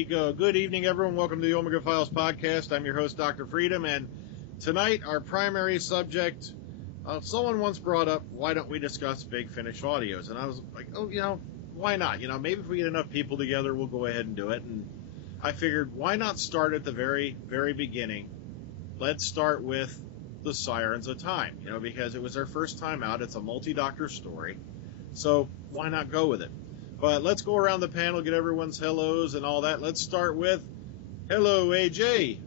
we go. Good evening, everyone. Welcome to the Omega Files podcast. I'm your host, Dr. Freedom, and tonight our primary subject, someone once brought up, why don't we discuss Big Finish audios? And I was like, why not? Maybe if we get enough people together, we'll go ahead and do it. And I figured, why not start at the very, very beginning? Let's start with the Sirens of Time, because it was their first time out. It's a multi-doctor story. So why not go with it? But let's go around the panel, get everyone's hellos and all that. Let's start with, hello, AJ.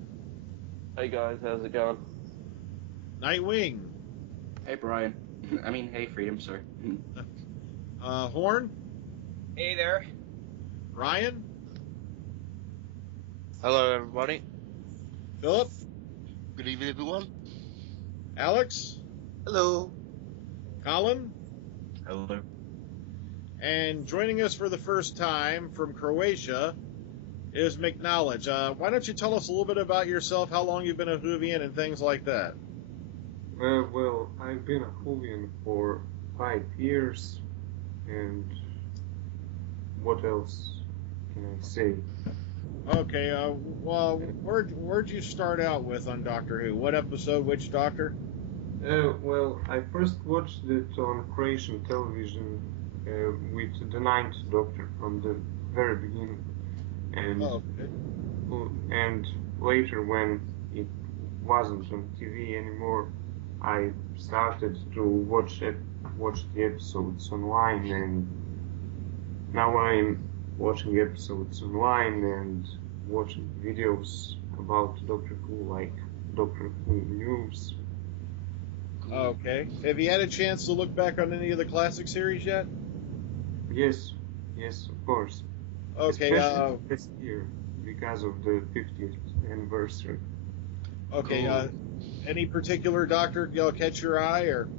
Hey guys, how's it going? Nightwing. Hey Brian. Hey Freedom, sorry. Horn. Hey there. Ryan. Hello everybody. Phillip. Good evening, everyone. Alex. Hello. Collin. Hello. And joining us for the first time from Croatia is McKnowledge. Why don't you tell us a little bit about yourself, how long you've been a Whovian and things like that? Well, I've been a Whovian for 5 years, and what else can I say? Okay, well, where'd you start out with on Doctor Who? What episode, which Doctor? Well, I first watched it on Croatian television with the 9th Doctor from the very beginning, and later when it wasn't on TV anymore, I started to watch the episodes online, and now I'm watching episodes online and watching videos about Doctor Who, like Doctor Who News. Okay. Have you had a chance to look back on any of the classic series yet? Yes, of course. Okay. Especially this year, because of the 50th anniversary. Okay. Any particular Doctor catch your eye, or?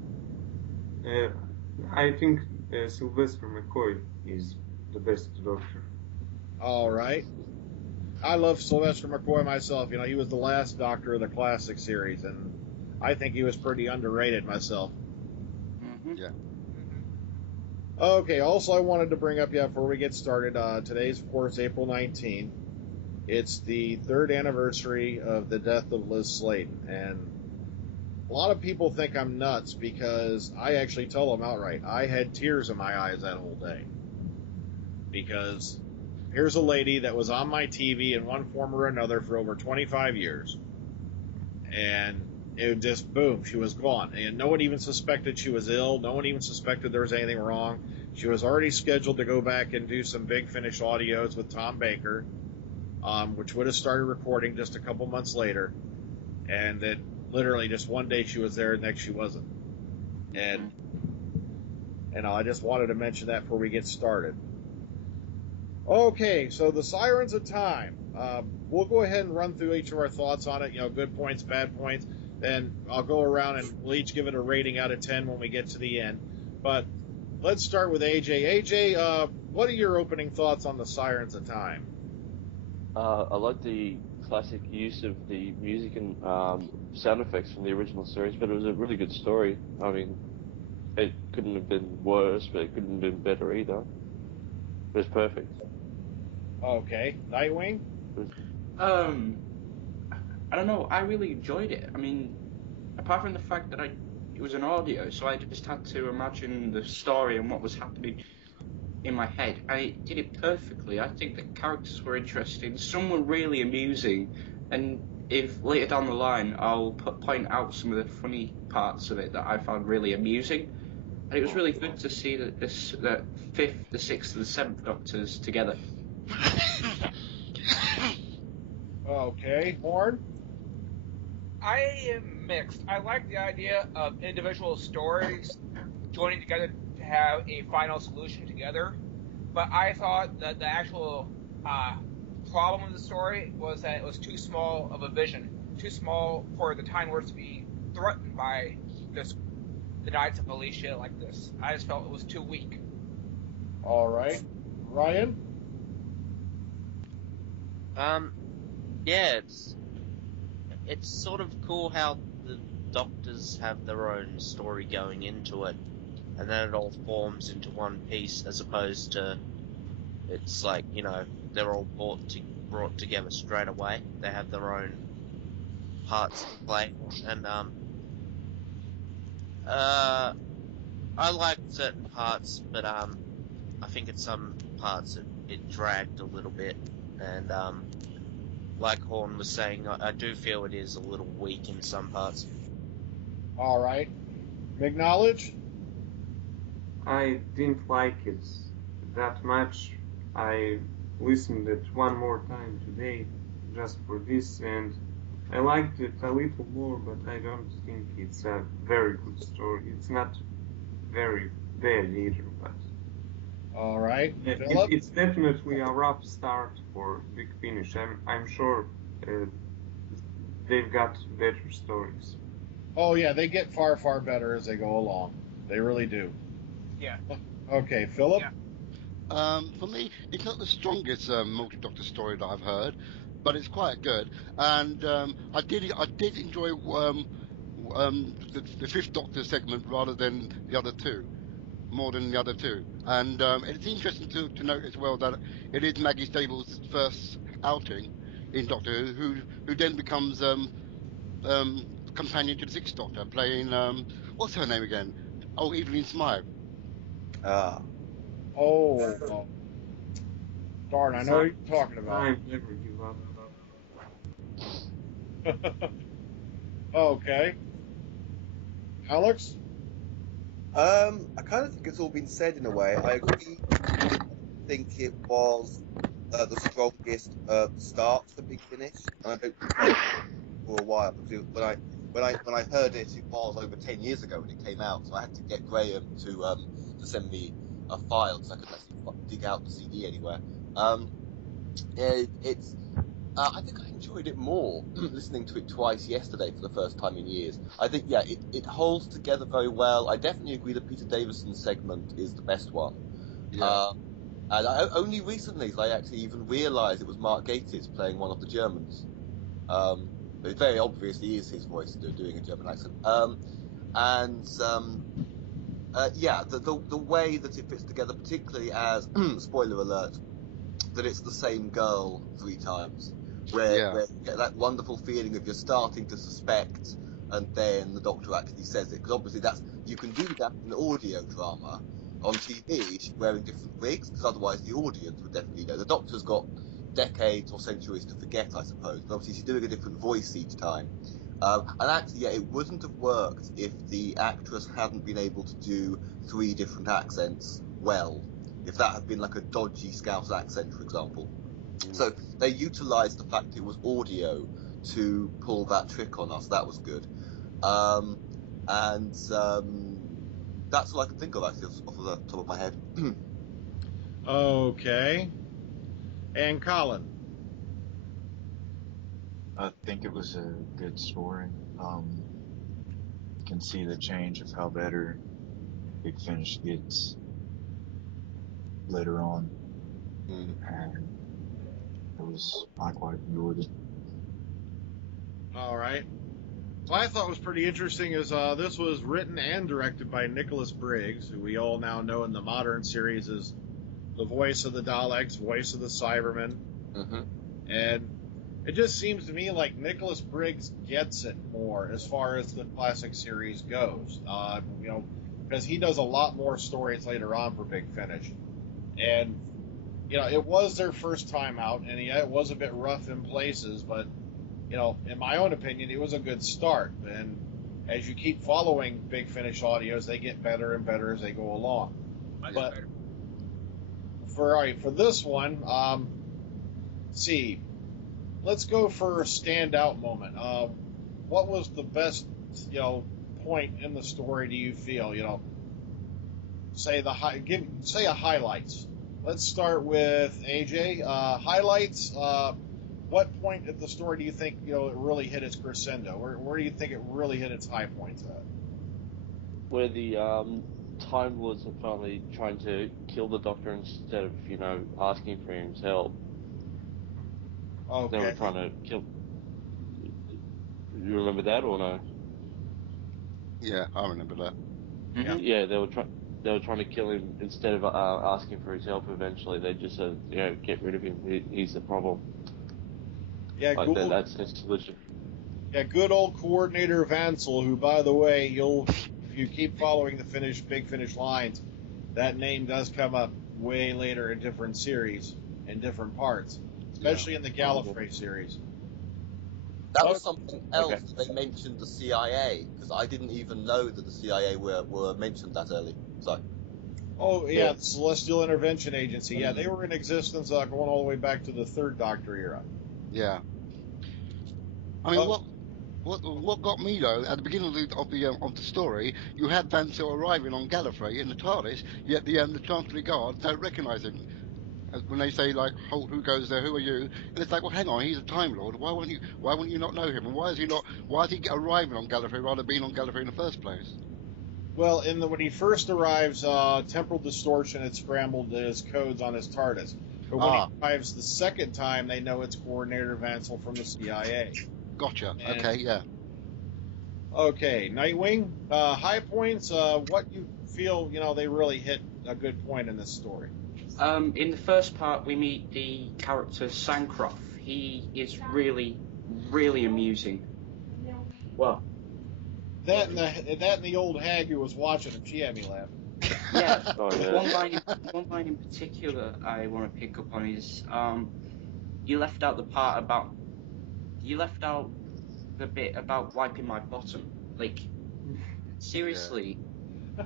I think Sylvester McCoy is the best Doctor. All right. I love Sylvester McCoy myself. He was the last Doctor of the classic series, and I think he was pretty underrated myself. Mm-hmm. Yeah. Okay, also I wanted to bring up, before we get started, today's, of course, April 19th. It's the 3rd anniversary of the death of Liz Sladen, and a lot of people think I'm nuts because I actually tell them outright, I had tears in my eyes that whole day. Because here's a lady that was on my TV in one form or another for over 25 years, and it just, boom, she was gone. And no one even suspected she was ill. No one even suspected there was anything wrong. She was already scheduled to go back and do some Big Finish audios with Tom Baker, which would have started recording just a couple months later. And then literally just one day she was there, next she wasn't. And I just wanted to mention that before we get started. Okay, so the Sirens of Time. We'll go ahead and run through each of our thoughts on it, good points, bad points. Then I'll go around and we'll each give it a rating out of 10 when we get to the end. But let's start with AJ. AJ, what are your opening thoughts on the Sirens of Time? I like the classic use of the music and sound effects from the original series, but it was a really good story. It couldn't have been worse, but it couldn't have been better either. It was perfect. Okay. Nightwing? I don't know, I really enjoyed it. Apart from the fact that it was an audio, so I just had to imagine the story and what was happening in my head. I did it perfectly. I think the characters were interesting, some were really amusing, and if later down the line I'll point out some of the funny parts of it that I found really amusing. And it was really good to see that the 5th, the 6th, and the 7th Doctors together. Okay. Horn? I am mixed. I like the idea of individual stories joining together to have a final solution together, but I thought that the actual problem with the story was that it was too small of a vision, too small for the Time Lords to be threatened by the Knights of Alicia like this. I just felt it was too weak. All right. Ryan? Yeah, it's sort of cool how the Doctors have their own story going into it, and then it all forms into one piece, as opposed to it's like, they're all brought brought together straight away. They have their own parts to play, and I liked certain parts, but I think at some parts it dragged a little bit, and like Horn was saying, I do feel it is a little weak in some parts. All right. McKnowledge? I didn't like it that much. I listened it one more time today just for this, and I liked it a little more, but I don't think it's a very good story. It's not very bad either, but All right. it, Phillip? it's definitely a rough start for Big Finish. I'm sure they've got better stories. Oh, yeah, they get far, far better as they go along. They really do. Yeah. Okay, Phillip? Yeah. For me, it's not the strongest multi-doctor story that I've heard, but it's quite good. And I did enjoy the Fifth Doctor segment rather than the other two, more than the other two. And it's interesting to note as well that it is Maggie Stable's first outing in Doctor who then becomes companion to the Sixth Doctor, playing what's her name again? Oh, Evelyn Smythe. Ah. Oh, darn, I know what you're talking about. Time never give up. Okay. Alex? I kind of think it's all been said in a way. I agree. I think it was the strongest start for Big Finish, and I don't think for a while because when I heard it, it was over 10 years ago when it came out, so I had to get Graham to send me a file so I could actually dig out the CD anywhere. I think I enjoyed it more listening to it twice yesterday for the first time in years. I think, yeah, it holds together very well. I definitely agree that Peter Davison's segment is the best one. Yeah. And only recently did I actually even realise it was Mark Gatiss playing one of the Germans. But it very obviously is his voice doing a German accent. Yeah, the way that it fits together, particularly as, spoiler alert, that it's the same girl 3 times. Where you get that wonderful feeling of you're starting to suspect, and then the Doctor actually says it. Because obviously you can do that in audio drama. On TV, she's wearing different wigs, because otherwise the audience would definitely know. The Doctor's got decades or centuries to forget, I suppose. But obviously she's doing a different voice each time. And actually, yeah, it wouldn't have worked if the actress hadn't been able to do 3 different accents well. If that had been like a dodgy Scouse accent, for example. So they utilised the fact it was audio to pull that trick on us. That was good. That's all I can think of, actually, off of the top of my head. Okay. And Collin? I think it was a good story. You can see the change of how better Big Finish gets later on. And I quite enjoyed it. All right. What I thought was pretty interesting is this was written and directed by Nicholas Briggs, who we all now know in the modern series as the voice of the Daleks, voice of the Cybermen. And it just seems to me like Nicholas Briggs gets it more as far as the classic series goes. Because he does a lot more stories later on for Big Finish. And, it was their first time out, and it was a bit rough in places, but, in my own opinion, it was a good start. And as you keep following Big Finish audios, they get better and better as they go along. But for this one, let's go for a standout moment. What was the best, point in the story do you feel? Say a highlights. Let's start with AJ. Highlights. What point of the story do you think it really hit its crescendo? Where do you think it really hit its high points at? Where the Time Lords are finally trying to kill the Doctor instead of asking for his help. Okay. They were trying to kill. You remember that or no? Yeah, I remember that. Yeah, they were trying to kill him instead of asking for his help. Eventually, they just said, get rid of him. He's the problem. Yeah, Like good, that's his solution. yeah, good old Coordinator Vansel, who, by the way, if you keep following the Big Finish lines, that name does come up way later in different series and different parts, especially in the Gallifrey series. That was something else that they mentioned the CIA, because I didn't even know that the CIA were mentioned that early. So. Oh, yeah, the Celestial Intervention Agency. Yeah, they were in existence going all the way back to the Third Doctor era. Yeah. I mean, what got me though at the beginning of the story, you had Vansel arriving on Gallifrey in the TARDIS, yet the Chancellery Guard don't recognise him. When they say like, who goes there? Who are you? And it's like, well, hang on, he's a Time Lord. Why wouldn't you not know him? And why is he arriving on Gallifrey rather than being on Gallifrey in the first place? Well, when he first arrives, temporal distortion had scrambled his codes on his TARDIS. But when he arrives the second time, they know it's Coordinator Vansel from the CIA. Gotcha. Okay, yeah. Okay, Nightwing. High points. What you feel? They really hit a good point in this story. In the first part, we meet the character Sancroft. He is really, really amusing. Well, that and the old hag who was watching him, she had me laughing. Yeah, one line in particular I want to pick up on is you left out the bit about wiping my bottom. Like, seriously. Yeah.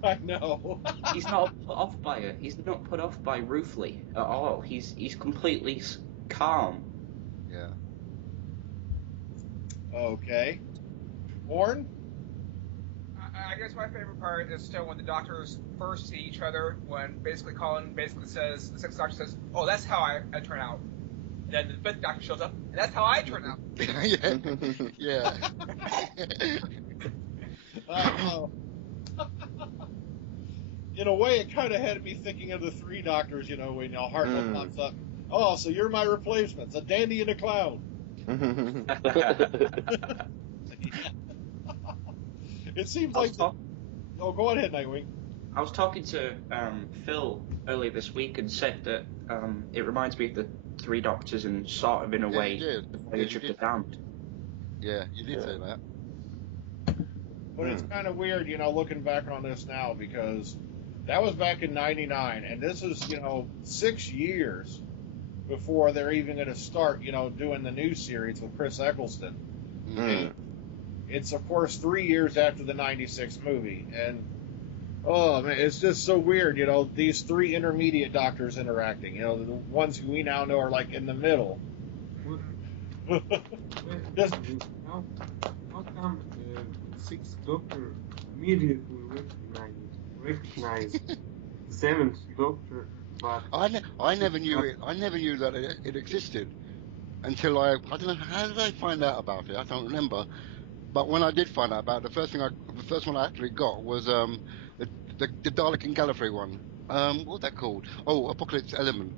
I know. He's not put off by it. He's not put off by Ruthly at all. He's completely calm. Yeah. Okay. Horn? I guess my favorite part is still when the doctors first see each other, when basically Collin says, the sixth doctor says, "Oh, that's how I turn out." And then the fifth doctor shows up, and that's how I turn out. Yeah. In a way, it kind of had me thinking of the three doctors, when Hartnell pops up. Oh, so you're my replacement. It's a dandy and a clown. It seems like... Oh, go ahead, Nightwing. I was talking to Phil earlier this week and said that it reminds me of the Three Doctors and sort of, in a way, the Voyage of the Damned. Yeah, you did say that. But it's kind of weird, looking back on this now, because that was back in '99, and this is, 6 years before they're even going to start, doing the new series with Chris Eccleston. Mm-hmm. It's, of course, 3 years after the '96 movie, and oh man, it's just so weird, these three intermediate doctors interacting, the ones who we now know are like in the middle. How come Sixth Doctor immediately recognized the Seventh Doctor, but I never knew it. I never knew that it existed until I don't know, how did I find out about it? I don't remember. But when I did find out about it, the first one I actually got was the Dalek and Gallifrey one. What was that called? Oh, Apocalypse Element.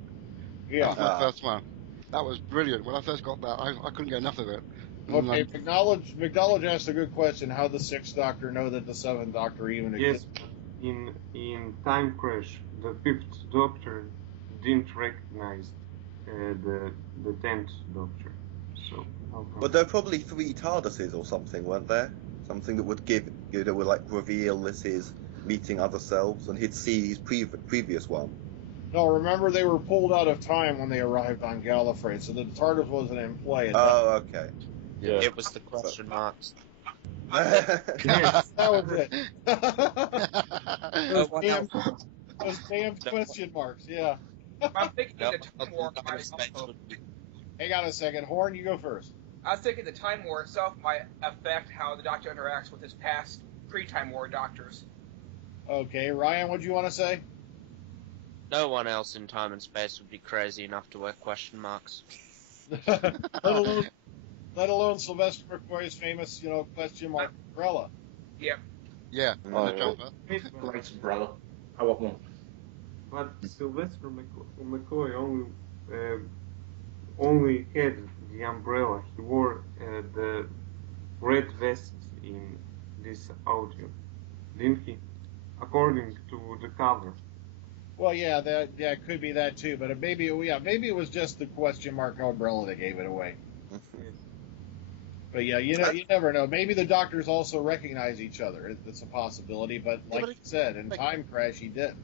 Yeah. That was my first one. That was brilliant. When I first got that, I couldn't get enough of it. Okay, McKnowledge asked a good question. How does the Sixth Doctor know that the Seventh Doctor even exists? Yes, in Time Crash, the Fifth Doctor didn't recognize the Tenth Doctor. So how come? But there were probably 3 TARDISes or something, weren't there? Something that would would like reveal this is meeting other selves, and he'd see his previous one. No, remember they were pulled out of time when they arrived on Gallifrey, so the TARDIS wasn't in play. Okay. Yeah. It was the question marks. Yes, that was it. Those damn question marks, yeah. I'm thinking the Time War might also... Hang on a second. Horn, you go first. I was thinking the Time War itself might affect how the Doctor interacts with his past pre-Time War Doctors. Okay, Ryan, what do you want to say? No one else in time and space would be crazy enough to wear question marks. Let alone Sylvester McCoy's famous, question mark umbrella. Yep. Yeah. Great umbrella. I want one. But Sylvester McCoy only had the umbrella. He wore the red vest in this audio, didn't he? According to the cover. Well, yeah, that could be that too, but maybe it was just the question mark umbrella that gave it away. But yeah, you never know. Maybe the doctors also recognize each other. It's a possibility, but like you said, in Time Crash, he didn't.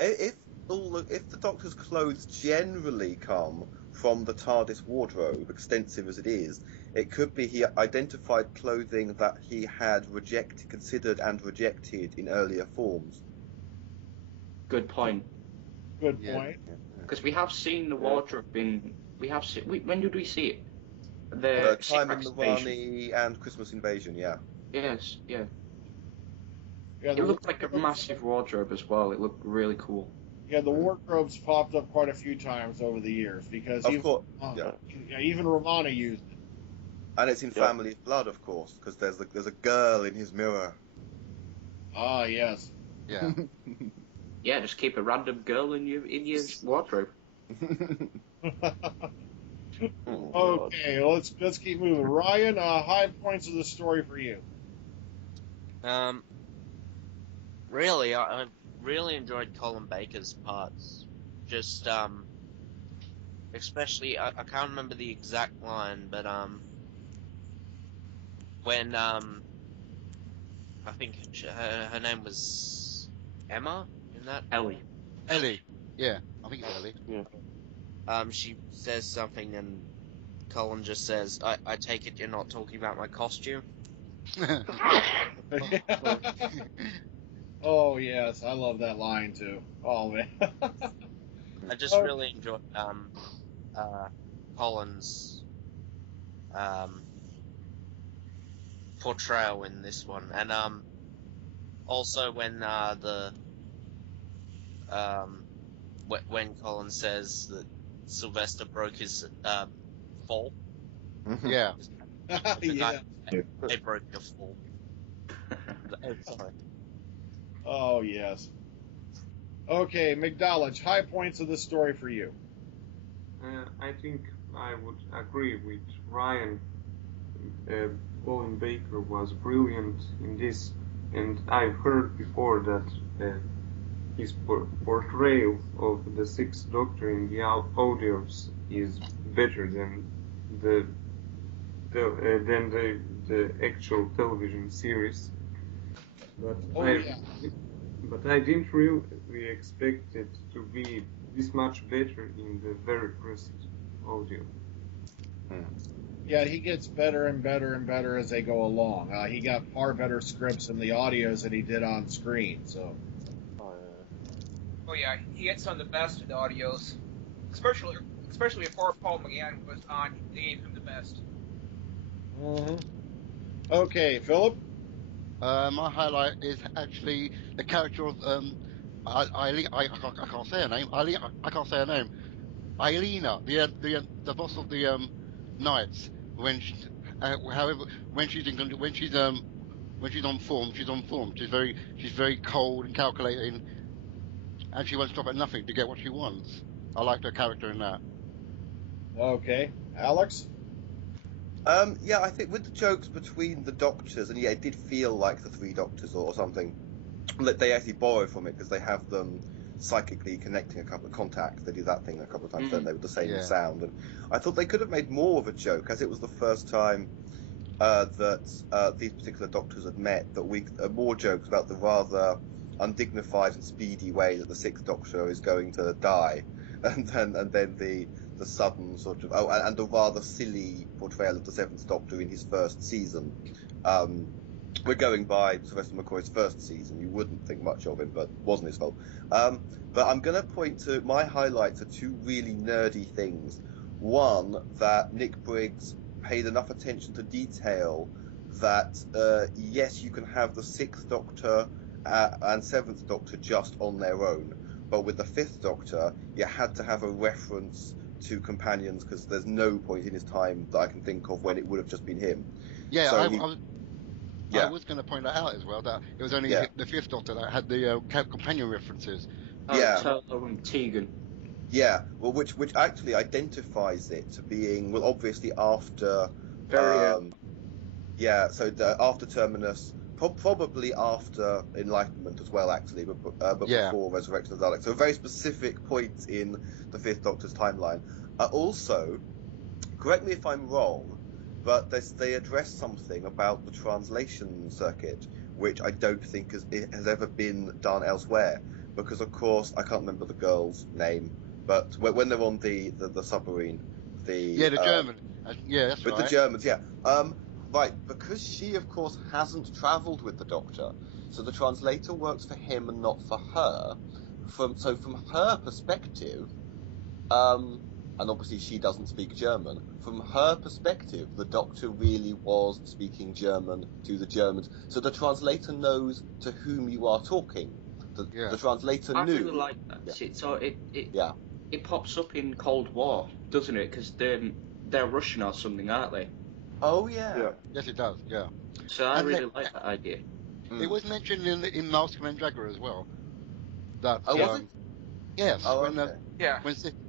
If the Doctor's clothes generally come from the TARDIS wardrobe, extensive as it is, it could be he identified clothing that he had considered and rejected in earlier forms. Good point. Good point. Because we have seen the wardrobe in. When did we see it? The Time in the Rani and Christmas Invasion, yeah. Yes, yeah. It looked like a massive wardrobe as well. It looked really cool. Yeah, the wardrobes popped up quite a few times over the years because even Romana used it. And it's in Family of Blood, of course, because there's a girl in his mirror. Ah, yes. Yeah. Yeah, just keep a random girl in your wardrobe. Okay, let's keep moving. Ryan, high points of the story for you. Really, I really enjoyed Colin Baker's parts. Just, especially, I can't remember the exact line, but, when, I think her name was Emma in that? Ellie. Yeah, I think it's Ellie. Yeah. She says something and Colin just says, I take it you're not talking about my costume? Oh, yes, I love that line, too. Oh, man. I just really enjoyed, Colin's, portrayal in this one. And, also when, when Colin says that Sylvester broke his, fall. Yeah. Yeah. They broke your fall. Sorry. Oh, yes. Okay, McKnowledge, high points of the story for you. I think I would agree with Ryan. Colin Baker was brilliant in this, and I've heard before that his portrayal of the Sixth Doctor in the audios is better than the actual television series. But I didn't really expect it to be this much better in the very first audio. Yeah, he gets better and better and better as they go along. He got far better scripts in the audios than he did on screen, so. Oh yeah, he gets some of the best in the audios. Especially before Paul McGann was on, they gave him the best. Mm-hmm. Okay, Philip? My highlight is actually the character of Eileen. I can't say her name. I can't say her name. Ailina, the boss of the Knights. When she's on form, she's on form. She's very cold and calculating, and she won't stop at nothing to get what she wants. I liked her character in that. Okay, Alex? Yeah, I think with the jokes between the Doctors, and yeah, it did feel like the Three Doctors or something. They actually borrow from it because they have them psychically connecting a couple of contacts. They do that thing a couple of times, don't they, with the same sound. And I thought they could have made more of a joke, as it was the first time that these particular Doctors had met, that more jokes about the rather undignified and speedy way that the Sixth Doctor is going to die, and then the sudden sort of and the rather silly portrayal of the Seventh Doctor in his first season. We're going by Sylvester McCoy's first season. You wouldn't think much of him, but it wasn't his fault. But I'm going to point to my highlights are two really nerdy things. One, that Nick Briggs paid enough attention to detail that yes, you can have the Sixth Doctor and Seventh Doctor just on their own, but with the Fifth Doctor, you had to have a reference to companions because there's no point in his time that I can think of when it would have just been him. Yeah, so I was going to point that out as well, that it was only the Fifth Doctor that had the companion references. Tegan. Yeah, well, which actually identifies it to being, well, obviously after... so after Terminus, probably after Enlightenment as well, actually, but before Resurrection of the Daleks. So a very specific point in the Fifth Doctor's timeline. Also, correct me if I'm wrong, but they address something about the translation circuit, which I don't think has ever been done elsewhere. Because, of course, I can't remember the girl's name, but when they're on the submarine, the German. That's with right. the Germans, right, because she, of course, hasn't travelled with the Doctor, so the translator works for him and not for her. From her perspective, and obviously she doesn't speak German. From her perspective, the Doctor really was speaking German to the Germans, so the translator knows to whom you are talking. The translator knew. I really like that. Yeah. So it pops up in Cold War, doesn't it? Because they're Russian or something, aren't they? Oh yeah. Yes, it does. Yeah. So I really like that idea. It was mentioned in Mask and Jagger as well. That was it? Yes. Oh,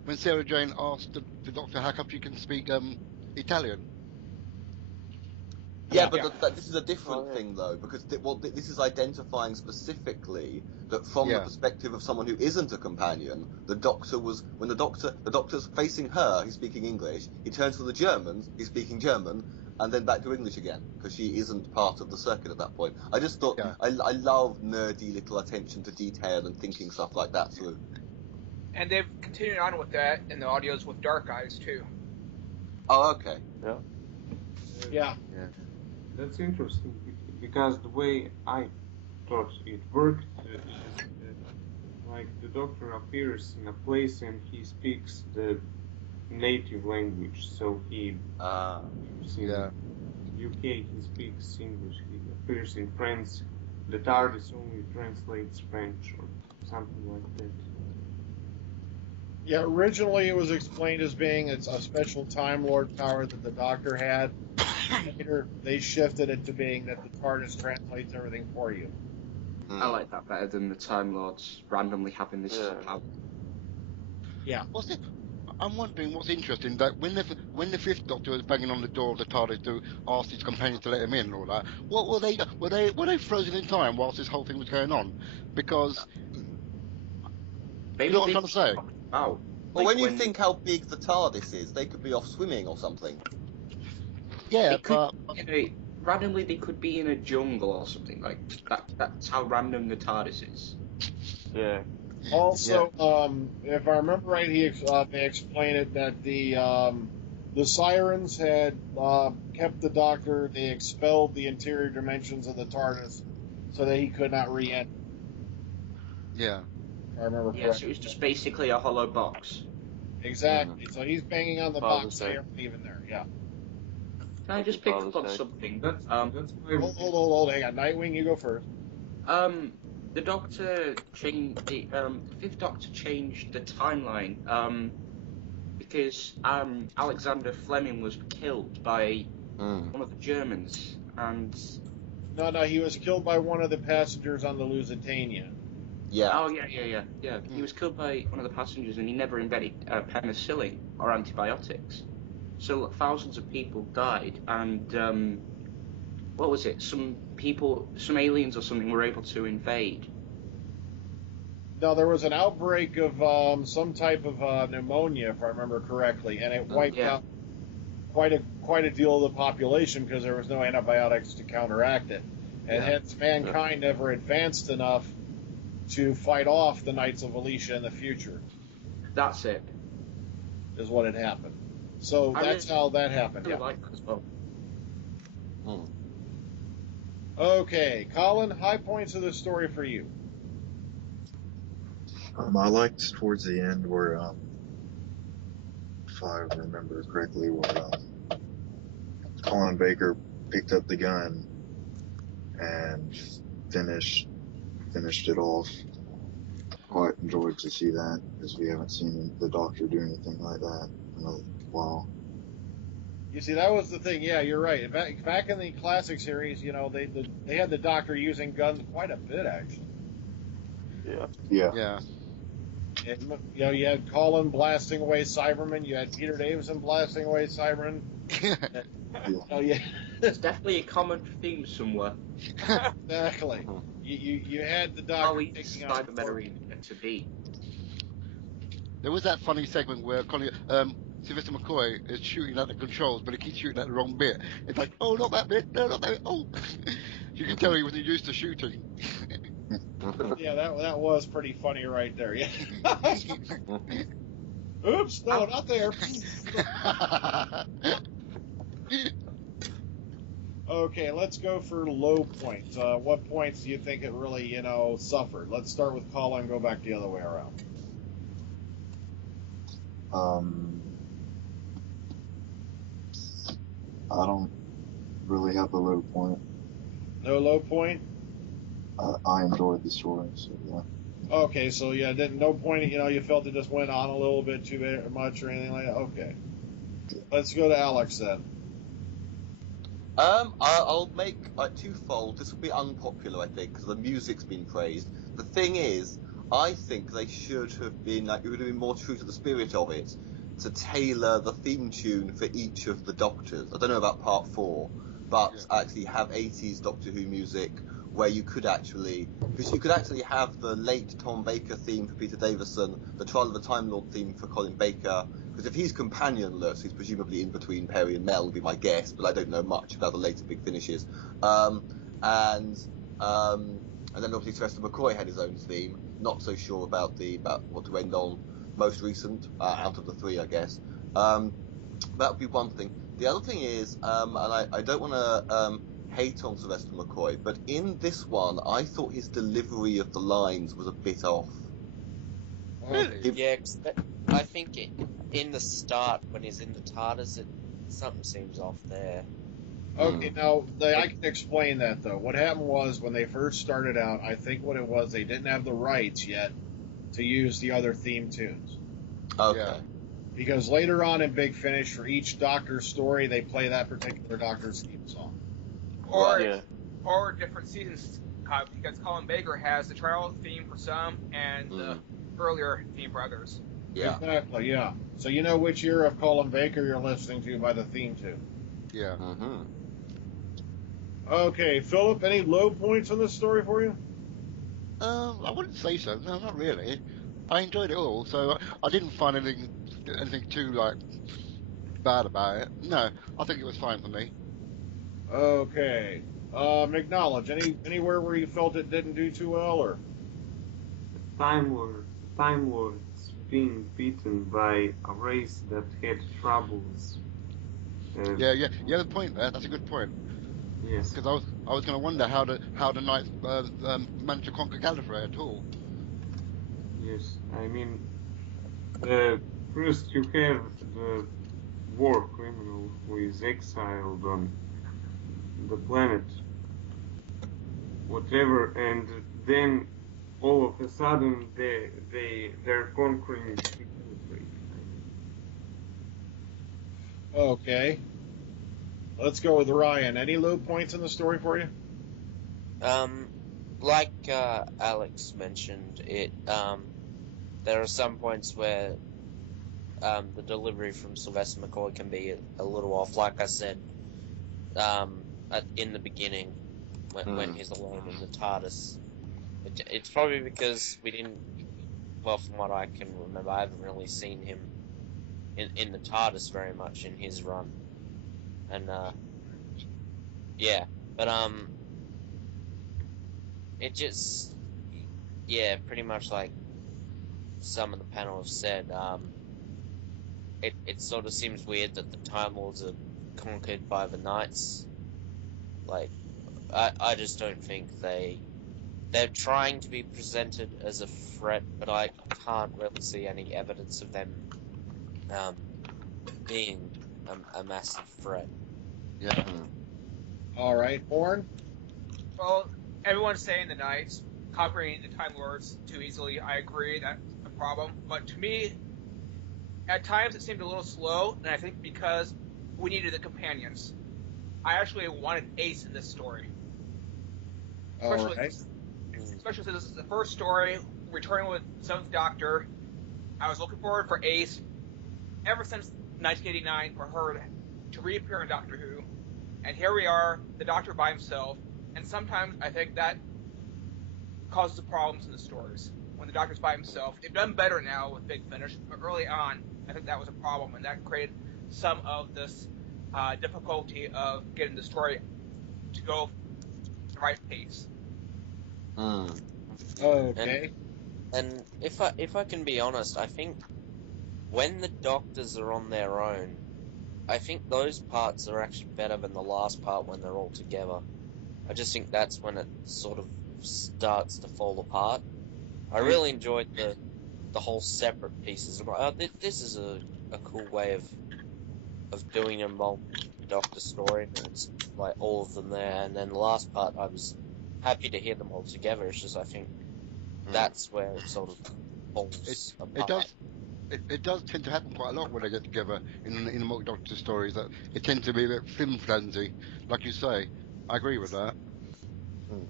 When Sarah Jane asked the Doctor how come she can speak Italian. Yeah, but this is a different thing, though, because this is identifying specifically that from the perspective of someone who isn't a companion, the Doctor was, when the Doctor's facing her, he's speaking English, he turns to the Germans, he's speaking German, and then back to English again, because she isn't part of the circuit at that point. I just thought, I love nerdy little attention to detail and thinking stuff like that through. And they've continued on with that in the audios with Dark Eyes, too. Oh, okay. Yeah. That's interesting, because the way I thought it worked is like the Doctor appears in a place and he speaks the native language, so he in UK he speaks English, he appears in France, the TARDIS only translates French or something like that. Yeah, originally it was explained as being a special Time Lord power that the Doctor had. Later, they shifted it to being that the TARDIS translates everything for you. I like that better than the Time Lords randomly having this power. Yeah. I'm wondering what's interesting that when the Fifth Doctor was banging on the door of the TARDIS to ask his companions to let him in and all that, what were they frozen in time whilst this whole thing was going on? Because you know what I'm trying to say? Wow. Well, when you think how big the TARDIS is, they could be off swimming or something. Yeah, but randomly they could be in a jungle or something like that. That's how random the TARDIS is. Yeah. Also, if I remember right, they explained it that the Sirens had kept the Doctor. They expelled the interior dimensions of the TARDIS so that he could not re-enter. Yeah. If I remember correctly. So it was just basically a hollow box. Exactly. So he's banging on the box. They aren't even there. Yeah. Can I just pick up on something? Hold, hang on. Nightwing, you go first. The Doctor changed the Fifth Doctor changed the timeline because Alexander Fleming was killed by one of the Germans, and no, he was killed by one of the passengers on the Lusitania. Yeah. Oh yeah. He was killed by one of the passengers, and he never invented penicillin or antibiotics. So thousands of people died, and what was it? Some aliens or something were able to invade. No, there was an outbreak of some type of pneumonia, if I remember correctly, and it wiped out quite a deal of the population because there was no antibiotics to counteract it, and hence mankind never advanced enough to fight off the Knights of Alicia in the future. That's it. Is what had happened. So that's how that happened. I like that as well. Okay, Collin, high points of the story for you. I liked towards the end where, if I remember correctly, where Colin Baker picked up the gun and finished it off. Quite enjoyed to see that, because we haven't seen the Doctor do anything like that in a while. You see, that was the thing. Yeah, you're right. Back in the classic series, they had the Doctor using guns quite a bit, actually. Yeah. And, you had Colin blasting away Cybermen. You had Peter Davison blasting away Cybermen. Oh yeah, There's definitely a common theme somewhere. exactly. You had the Doctor How easy taking on Cybermen to be. There was that funny segment where Colin, Sylvester McCoy is shooting at the controls, but he keeps shooting at the wrong bit. It's like, oh, not that bit, no, not that bit. Oh, you can tell he wasn't used to shooting. Yeah, that was pretty funny right there. Yeah. Oops, no, not there. Okay, let's go for low points. What points do you think it really, suffered? Let's start with Collin and go back the other way around. I don't really have a low point. No low point? I enjoyed the story, so yeah. Okay, so yeah, no point, you felt it just went on a little bit too much or anything like that? Okay. Let's go to Alex then. I'll make twofold. This will be unpopular, I think, because the music's been praised. The thing is, I think they should have been it would have been more true to the spirit of it, to tailor the theme tune for each of the Doctors. I don't know about Part 4, but actually have 80s Doctor Who music where you could actually, because you could actually have the late Tom Baker theme for Peter Davison, the Trial of the Time Lord theme for Colin Baker. Because if he's companionless, he's presumably in between Perry and Mel, would be my guess, but I don't know much about the later big finishes. And then obviously Sylvester McCoy had his own theme. Not so sure about what to end on most recent out of the three, I guess. That would be one thing. The other thing is, and I don't want to hate on Sylvester McCoy, but in this one, I thought his delivery of the lines was a bit off. Really? Yeah, I think in the start, when he's in the TARDIS, something seems off there. Okay, now, I can explain that, though. What happened was, when they first started out, I think what it was, they didn't have the rights yet to use the other theme tunes. Okay. Yeah. Because later on in Big Finish, for each Doctor's story, they play that particular Doctor's theme song. Or different seasons, because Colin Baker has the trial theme for some and the earlier theme for others. Yeah. Exactly, yeah. So you know which year of Colin Baker you're listening to by the theme tune. Yeah. Mm-hmm. Okay, Philip, any low points on this story for you? I wouldn't say so. No, not really. I enjoyed it all, so I didn't find anything too bad about it. No, I think it was fine for me. Okay. McKnowledge, anywhere where you felt it didn't do too well, or? Time Lord's being beaten by a race that had troubles. Yeah, you have a point there. That's a good point. Yes. Because I was going to wonder how the Knights managed to conquer Gallifrey at all. Yes, I mean, first you have the war criminal who is exiled on the planet, whatever, and then all of a sudden they're conquering Gallifrey. Okay. Let's go with Ryan. Any low points in the story for you? Like Alex mentioned, there are some points where the delivery from Sylvester McCoy can be a little off. Like I said, in the beginning, when he's alone in the TARDIS, it's probably because we didn't. Well, from what I can remember, I haven't really seen him in the TARDIS very much in his run, and yeah, but it just, yeah, pretty much like some of the panel have said, it sort of seems weird that the Time Lords are conquered by the Knights. Like, I just don't think they're trying to be presented as a threat, but I can't really see any evidence of them being a massive threat. Yeah. All right, Horn? Well, everyone's saying the Knights conquering the Time Lords too easily. I agree, that's a problem. But to me, at times it seemed a little slow, and I think because we needed the companions. I actually wanted Ace in this story. Especially since this is the first story, returning with Seventh Doctor. I was looking forward for Ace ever since 1989 for her to reappear in Doctor Who, and here we are, the Doctor by himself, and sometimes I think that causes problems in the stories when the Doctor's by himself. They've done better now with Big Finish, but early on, I think that was a problem, and that created some of this difficulty of getting the story to go the right pace. Okay. And if I can be honest, I think when the Doctors are on their own, I think those parts are actually better than the last part when they're all together. I just think that's when it sort of starts to fall apart. I really enjoyed the whole separate pieces. I'm like, oh, this is a cool way of doing a multi-Doctor story. And it's like all of them there, and then the last part, I was happy to hear them all together. It's just I think that's where it sort of falls apart. It does tend to happen quite a lot when they get together in the multi-Doctor stories. That it tends to be a bit flim-flamsy, like you say. I agree with that.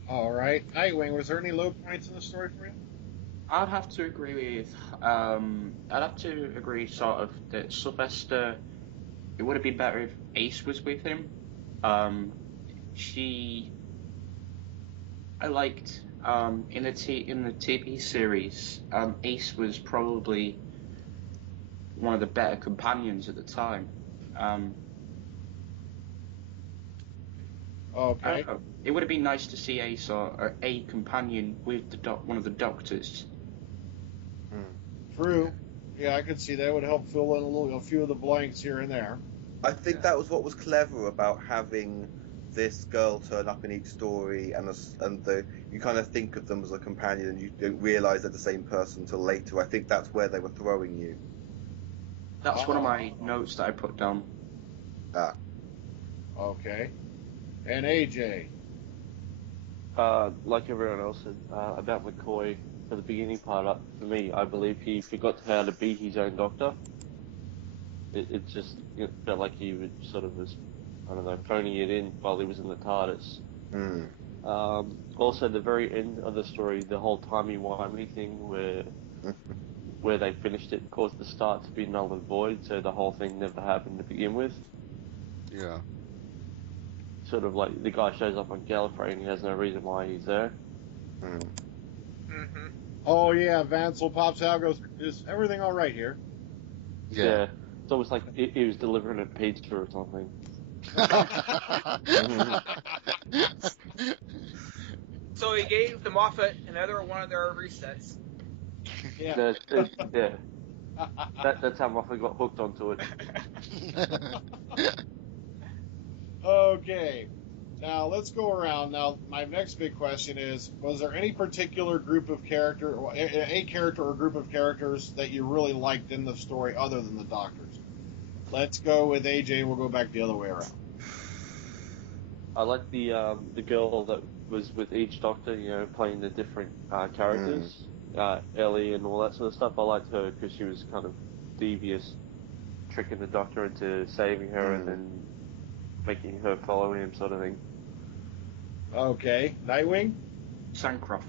All right. Nightwing, was there any low points in the story for you? I'd have to agree sort of that Sylvester, it would have been better if Ace was with him. I liked in the TV series, Ace was probably one of the better companions at the time. Okay. I don't know. It would have been nice to see Ace or a companion with one of the Doctors. True. Yeah, I could see that would help fill in a few of the blanks here and there. I think that was what was clever about having this girl turn up in each story, and you kind of think of them as a companion, and you don't realise they're the same person until later. I think that's where they were throwing you. That's one of my notes that I put down. Okay. And AJ? Like everyone else said about McCoy, for the beginning part, for me, I believe he forgot how to be his own Doctor. It just felt like he sort of was, I don't know, phoning it in while he was in the TARDIS. Also, the very end of the story, the whole timey-wimey thing where they finished it caused the start to be null and void, so the whole thing never happened to begin with. Yeah. Sort of like the guy shows up on Gallifrey and he has no reason why he's there. Oh yeah, Vansel pops out, goes, "Is everything all right here?" Yeah. It's almost like he was delivering a pizza or something. So he gave the Moffat another one of their resets. Yeah. Yeah. That's how Moffat got hooked onto it. Okay. Now, let's go around. Now, my next big question is, was there any particular group of character, or a character or group of characters that you really liked in the story other than the Doctors? Let's go with AJ, and we'll go back the other way around. I like the girl that was with each Doctor, playing the different characters, Ellie and all that sort of stuff. I liked her because she was kind of devious, tricking the Doctor into saving her and then making her follow him, sort of thing. Okay. Nightwing? Sancroft.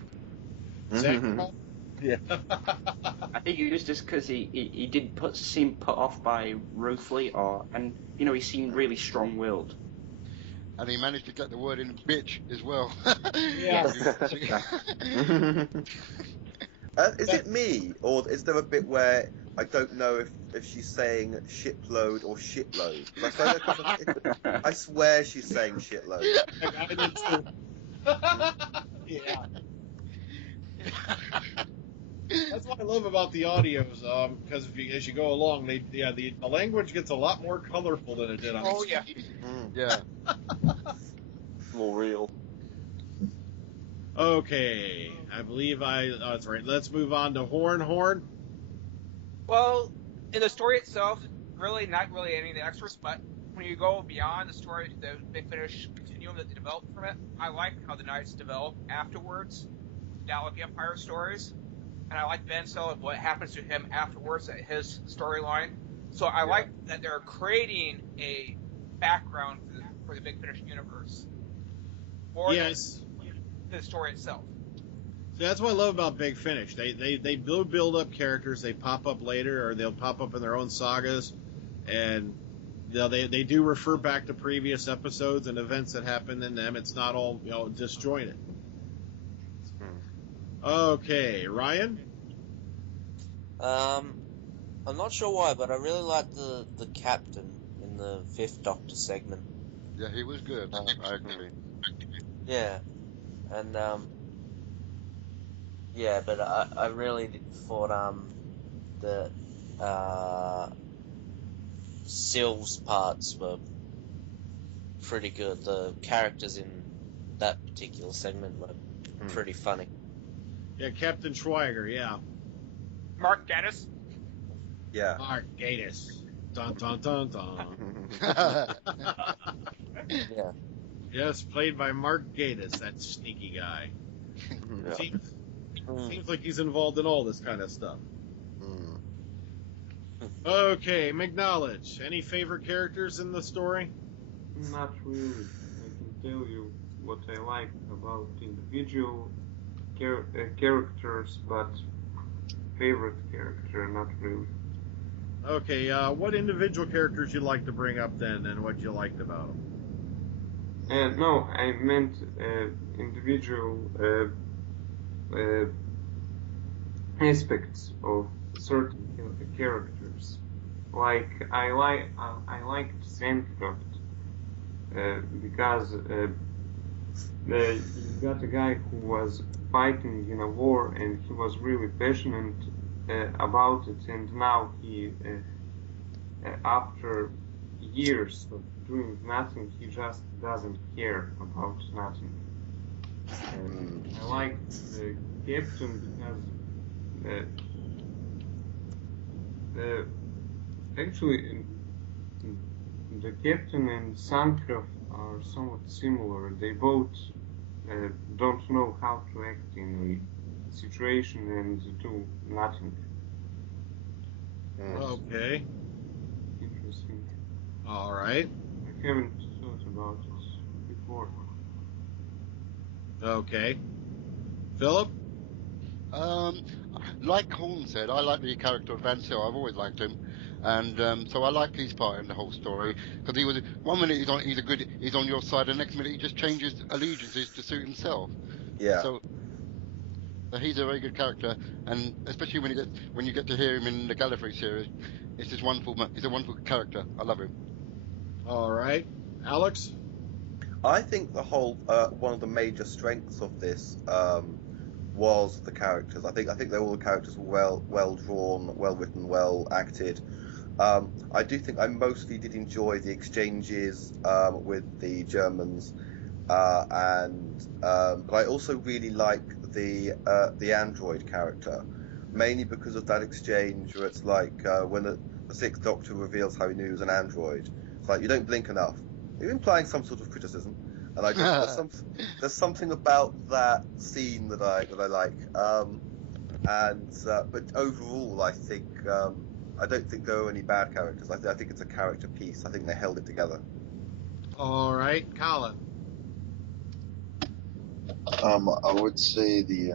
Sancroft? Yeah. I think it was just because he did seem put off by Ruthly, and he seemed really strong-willed. And he managed to get the word in bitch as well. Yeah. Is it me, or is there a bit where I don't know if she's saying shitload or shitload? I swear she's saying shitload. I did too. Yeah. That's what I love about the audios, because as you go along, the language gets a lot more colorful than it did on. Oh yeah. Yeah. More real. Okay, I believe that's right. Let's move on to Horn. Well, in the story itself, really not really any of the extras, but when you go beyond the story to the Big Finish continuum that they developed from it, I like how the Knights develop afterwards, the Dalek Empire stories, and I like Ben Sell of what happens to him afterwards at his storyline. So I like that they're creating a background for the Big Finish universe. Yes. The story itself. So that's what I love about Big Finish. They build up characters. They pop up later, or they'll pop up in their own sagas, and they do refer back to previous episodes and events that happened in them. It's not all disjointed. Okay, Ryan. I'm not sure why, but I really like the captain in the Fifth Doctor segment. Yeah, he was good. I agree. Yeah, and yeah, but I really thought the Sylv's parts were pretty good. The characters in that particular segment were pretty funny. Yeah, Captain Schweiger. Yeah. Mark Gaddis. Yeah. Mark Gatiss. Dun dun dun dun. Yeah. Yes, played by Mark Gatiss, that sneaky guy. Yeah. Seems like he's involved in all this kind of stuff. Mm. Okay, McKnowledge. Any favorite characters in the story? Not really. I can tell you what I like about individual characters, but favorite character, not really. Okay, what individual characters you like to bring up then, and what you liked about them? No, I meant individual aspects of certain characters. Like I liked Sandcraft because you got a guy who was fighting in a war and he was really passionate about it, and now he after years of doing nothing, he just doesn't care about nothing. I liked the captain because actually the captain and Sancraft are somewhat similar. They both don't know how to act in a situation and do nothing. Okay. Interesting. All right. I haven't thought about it before. Okay. Philip? Like Horn said, I like the character of Van Sil. I've always liked him, and so I like his part in the whole story because he was 1 minute he's on your side, the next minute he just changes allegiances to suit himself. Yeah. So he's a very good character, and especially when you get to hear him in the Gallifrey series, it's just wonderful. He's a wonderful character. I love him. All right. Alex? I think the whole one of the major strengths of this was the characters. I think that all the characters were well drawn, well written, well acted. I do think I mostly did enjoy the exchanges with the Germans, but I also really like the android character, mainly because of that exchange where it's like when the Sixth Doctor reveals how he knew he was an android. It's like you don't blink enough. You're implying some sort of criticism, and I just there's something about that scene that I like. But overall, I think I don't think there are any bad characters. I think it's a character piece. I think they held it together. All right. Collin? I would say the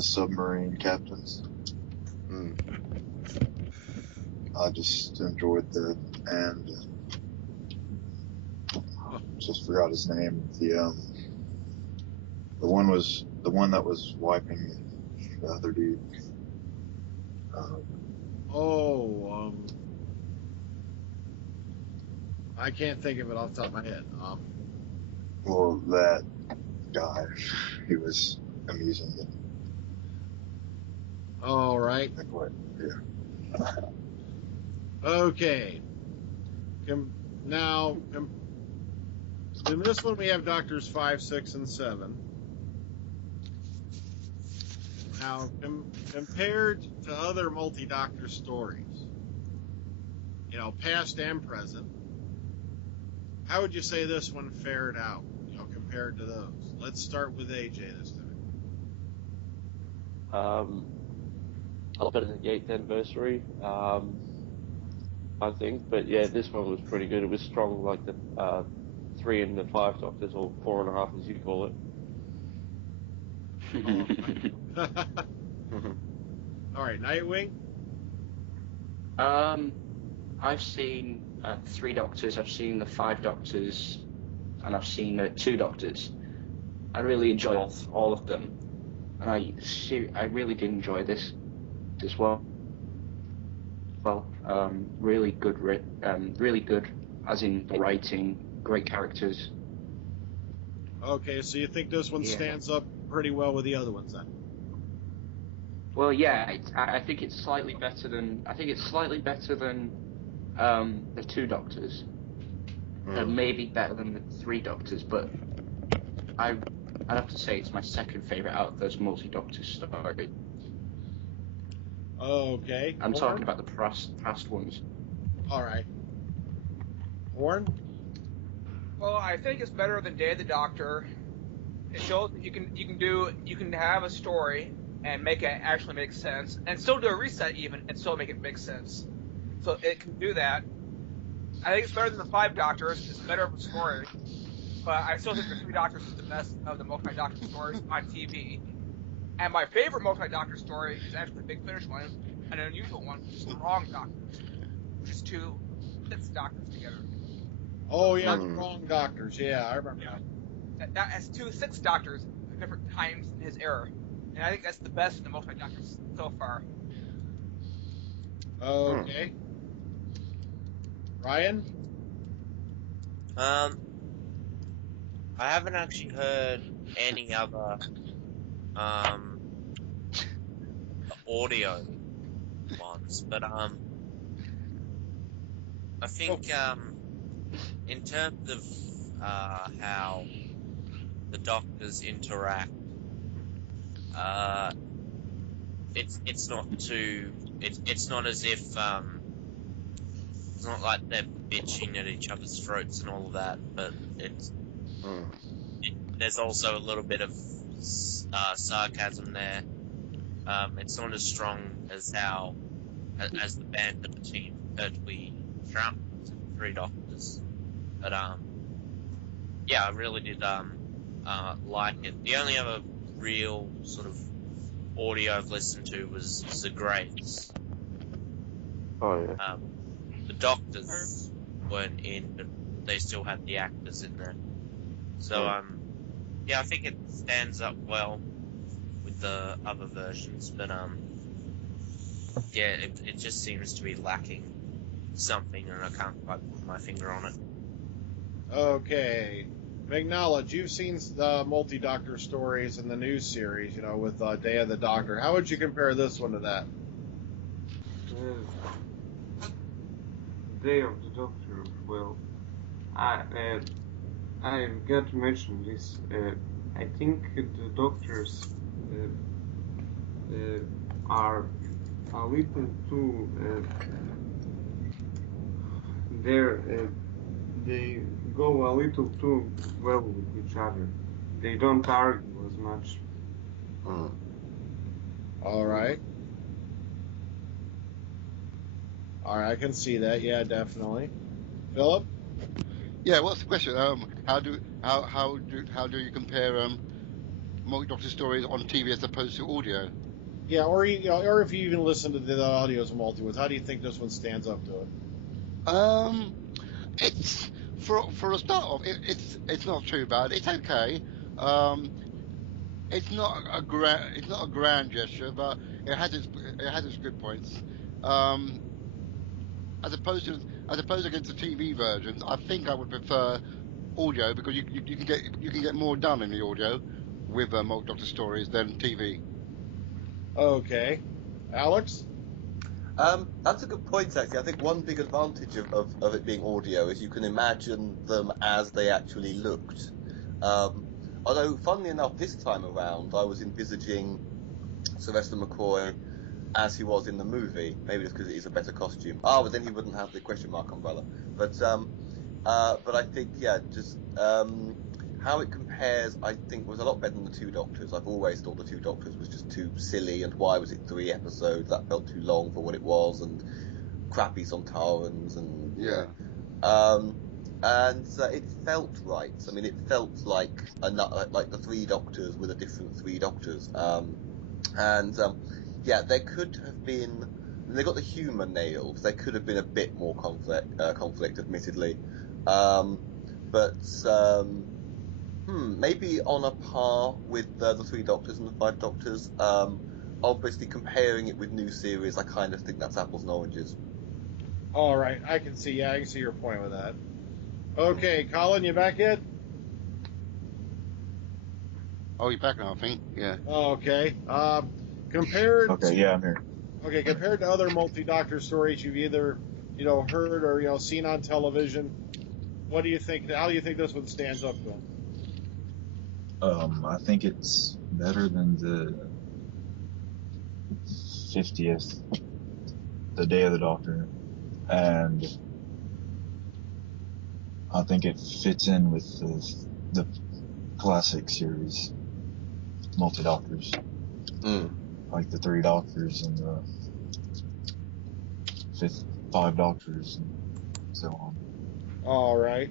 submarine captains. I just enjoyed that, and just forgot his name. The one that was wiping the other dude. I can't think of it off the top of my head. Well, that guy, he was amusing. All right. Yeah. Okay. Now, in this one we have Doctors 5, 6, and 7. Now, compared to other multi-Doctor stories, past and present, how would you say this one fared out, compared to those? Let's start with AJ this time. A lot better than the 8th anniversary, I think. But yeah, this one was pretty good. It was strong like the 3 and the 5 Doctors, or 4.5 as you call it. All right, Nightwing? I've seen 3 Doctors, I've seen the 5 Doctors, and I've seen 2 Doctors. I really enjoy all of them, and I really did enjoy this as well. Really good, really good, as in the writing, great characters. Okay, so you think this one stands up pretty well with the other ones then? Well, yeah, I think it's slightly better than the 2 Doctors. Maybe better than the 3 Doctors, but I'd have to say it's my second favourite out of those multi-Doctor stories. Okay. I'm talking about the past ones. All right. Horn? Well, I think it's better than Day of the Doctor. It shows that you can have a story and make it actually make sense, and still do a reset even, and still make it make sense. So it can do that. I think it's better than the 5 Doctors. It's better of a story, but I still think the 3 Doctors is the best of the multi-Doctor stories on TV. And my favorite multi-Doctor story is actually the Big Finish one, an unusual one, which is the Wrong Doctors, which is 2 Doctors together. Oh yeah, the Wrong Doctors. Yeah, I remember that. That has 2 Doctors at different times in his era, and I think that's the best of the multi-Doctors so far. Okay. Ryan? I haven't actually heard any other audio ones, but I think in terms of how the Doctors interact, it's not too it's not as if it's not like they're bitching at each other's throats and all of that, but there's also a little bit of sarcasm there. It's not as strong as the banter between Pertwee, Trump, and 3 Doctors. But yeah, I really did like it. The only other real sort of audio I've listened to was The Greats. Oh yeah. The Doctors weren't in, but they still had the actors in there. So yeah, I think it stands up well with the other versions, but yeah, it just seems to be lacking something, and I can't quite put my finger on it. Okay. McKnowledge, you've seen the multi-Doctor stories in the news series, you know, with Day of the Doctor. How would you compare this one to that? Day of the Doctor, well, I've got to mention this. I think the Doctors are a little too. They go a little too well with each other. They don't argue as much. All right. All right, I can see that. Yeah, definitely. Phillip? Yeah, what's the question? How do you compare multi-Doctor stories on TV as opposed to audio? Yeah, or if you even listen to the audios of multi-ones, how do you think this one stands up to it? It's for a start off, it's not too bad. It's okay. It's not a grand gesture, but it has its good points. As opposed against the TV versions, I think I would prefer audio because you can get more done in the audio with multi-Doctor stories than TV. Okay, Alex? That's a good point, actually. I think one big advantage of it being audio is you can imagine them as they actually looked. Although, funnily enough, this time around, I was envisaging Sylvester McCoy as he was in the movie. Maybe it's because it is a better costume. But then he wouldn't have the question mark umbrella. But I think, yeah, just how it compares, I think, was a lot better than the 2 Doctors. I've always thought the 2 Doctors was just too silly, and why was it 3 episodes? That felt too long for what it was, and crappy Sontarans, and yeah. And it felt right. I mean, it felt like the 3 Doctors with a different 3 Doctors. Yeah, there could have been they got the humour nailed. There could have been a bit more conflict, admittedly, but maybe on a par with the 3 Doctors and the 5 Doctors. Obviously, comparing it with new series, I kind of think that's apples and oranges. All right, I can see your point with that. Okay, Collin, you back yet? Oh, you're back now, I think. Yeah. Okay. Compared Okay, yeah, I'm here. Okay, compared to other multi-Doctor stories you've either, heard or, seen on television, what do you think? How do you think this one stands up to them? I think it's better than the 50th, the Day of the Doctor, and I think it fits in with the classic series, multi-Doctors, like the 3 Doctors and the 5 Doctors and so on. All right,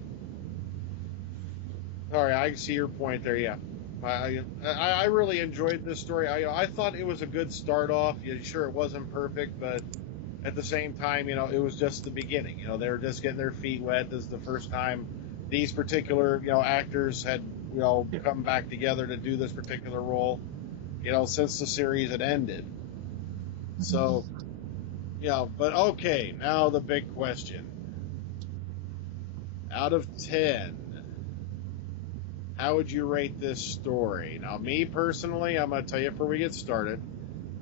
I see your point there. Yeah, I really enjoyed this story. I thought it was a good start off. Yeah, sure, it wasn't perfect, but at the same time, it was just the beginning. They were just getting their feet wet. This is the first time these particular, actors had, come back together to do this particular role, since the series had ended. So, but okay, now the big question. Out of 10, how would you rate this story? Now, me personally, I'm going to tell you before we get started,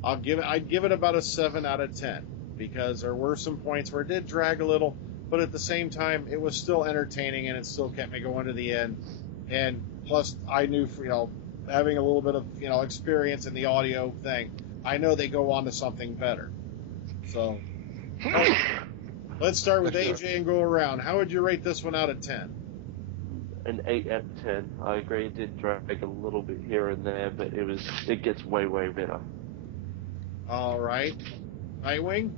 I'd give it about a 7 out of 10, because there were some points where it did drag a little, but at the same time, it was still entertaining and it still kept me going to the end. And plus, I knew, having a little bit of, experience in the audio thing, I know they go on to something better. So, let's start with AJ and go around. How would you rate this one out of 10? An 8 out of 10. I agree, it did drag a little bit here and there, but it gets way, way better. All right. Nightwing?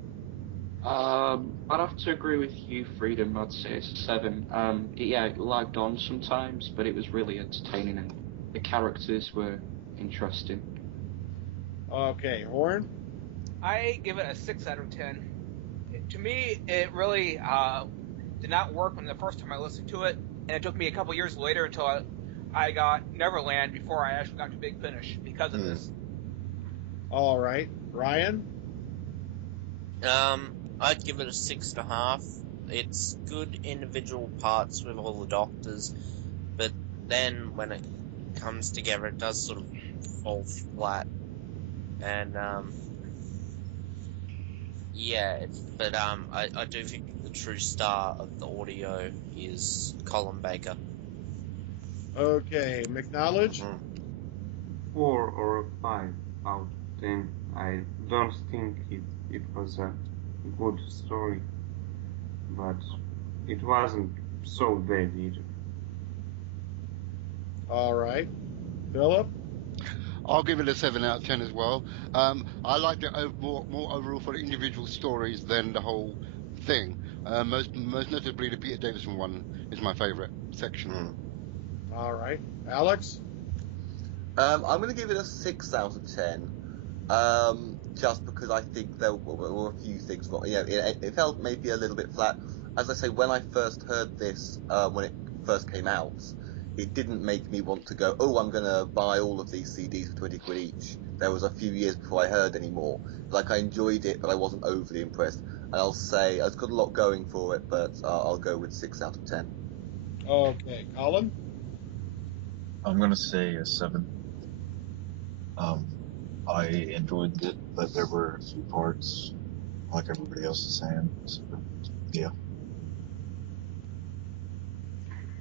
I'd have to agree with you, Freedom. I'd say it's a 7. It lagged on sometimes, but it was really entertaining and the characters were interesting. Okay, Horn? I give it a 6 out of 10. To me, it really did not work when the first time I listened to it, and it took me a couple years later until I got Neverland before I actually got to Big Finish because of this. All right. Ryan? I'd give it a 6.5. It's good individual parts with all the Doctors, but then when it comes together, it does sort of fall flat. And I do think the true star of the audio is Collin Baker. Okay, McKnowledge? 4 or 5 out of 10. I don't think it was a good story, but it wasn't so bad either. All right. Phillip? I'll give it a 7 out of 10 as well. I liked it more overall for the individual stories than the whole thing. Most notably, the Peter Davison one is my favourite section. All right. Alex? I'm going to give it a 6 out of 10. Just because I think there were a few things wrong. It felt maybe a little bit flat. As I say, when I first heard this, when it first came out, it didn't make me want to go, I'm going to buy all of these CDs for 20 quid each. There was a few years before I heard any more. Like, I enjoyed it, but I wasn't overly impressed. And I'll say, it's got a lot going for it, but I'll go with 6 out of 10. Okay. Collin? I'm going to say a 7. I enjoyed it, but there were a few parts, like everybody else is saying. So, yeah.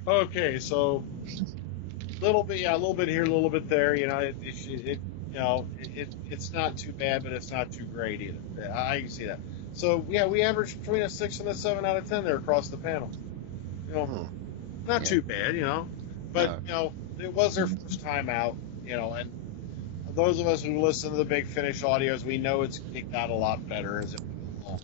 Okay, so a little bit here, a little bit there. It's not too bad, but it's not too great either. I can see that. So we averaged between a 6 and a 7 out of 10 there across the panel. Not too bad, but it was their first time out, and those of us who listen to the Big Finish audios, we know it got a lot better as it went along.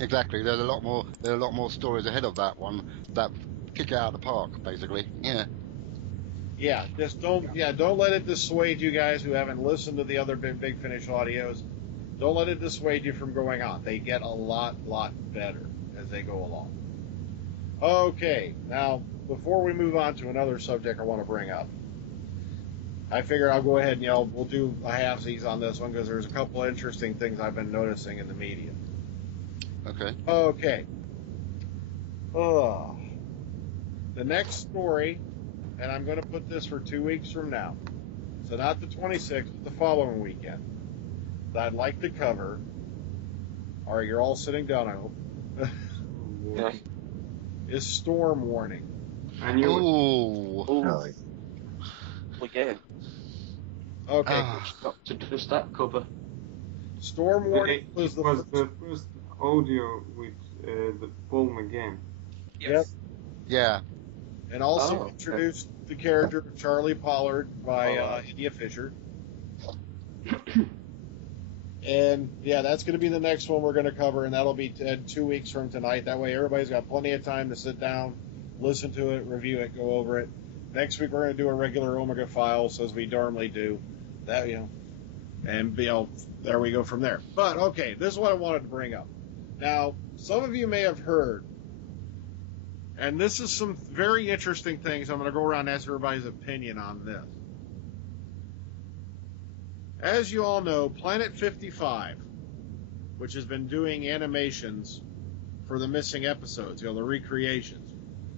Exactly. There are a lot more stories ahead of that one that kick it out of the park, basically. Yeah. Yeah, just don't let it dissuade you guys who haven't listened to the other Big Finish audios. Don't let it dissuade you from going on. They get a lot better as they go along. Okay, now, before we move on to another subject I want to bring up, I figured I'll go ahead and, we'll do a half-season on this one because there's a couple of interesting things I've been noticing in the media. Okay. Okay. The next story, and I'm going to put this for 2 weeks from now, so not the 26th, but the following weekend, that I'd like to cover. All right, you're all sitting down, I hope. Yeah. Is storm warning. I knew it. Oh. Again. Okay. Got to just that cover. Storm warning was the first audio with the Paul McGann. Yes. Yeah. And also introduced the character of Charlie Pollard by India Fisher. And yeah, that's going to be the next one we're going to cover, and that'll be 2 weeks from tonight. That way, everybody's got plenty of time to sit down, listen to it, review it, go over it. Next week, we're going to do a regular Omega Files as we normally do. That and there we go from there. But okay, this is what I wanted to bring up. Now, some of you may have heard, and this is some very interesting things. I'm going to go around and ask everybody's opinion on this. As you all know, Planet 55, which has been doing animations for the missing episodes, the recreations.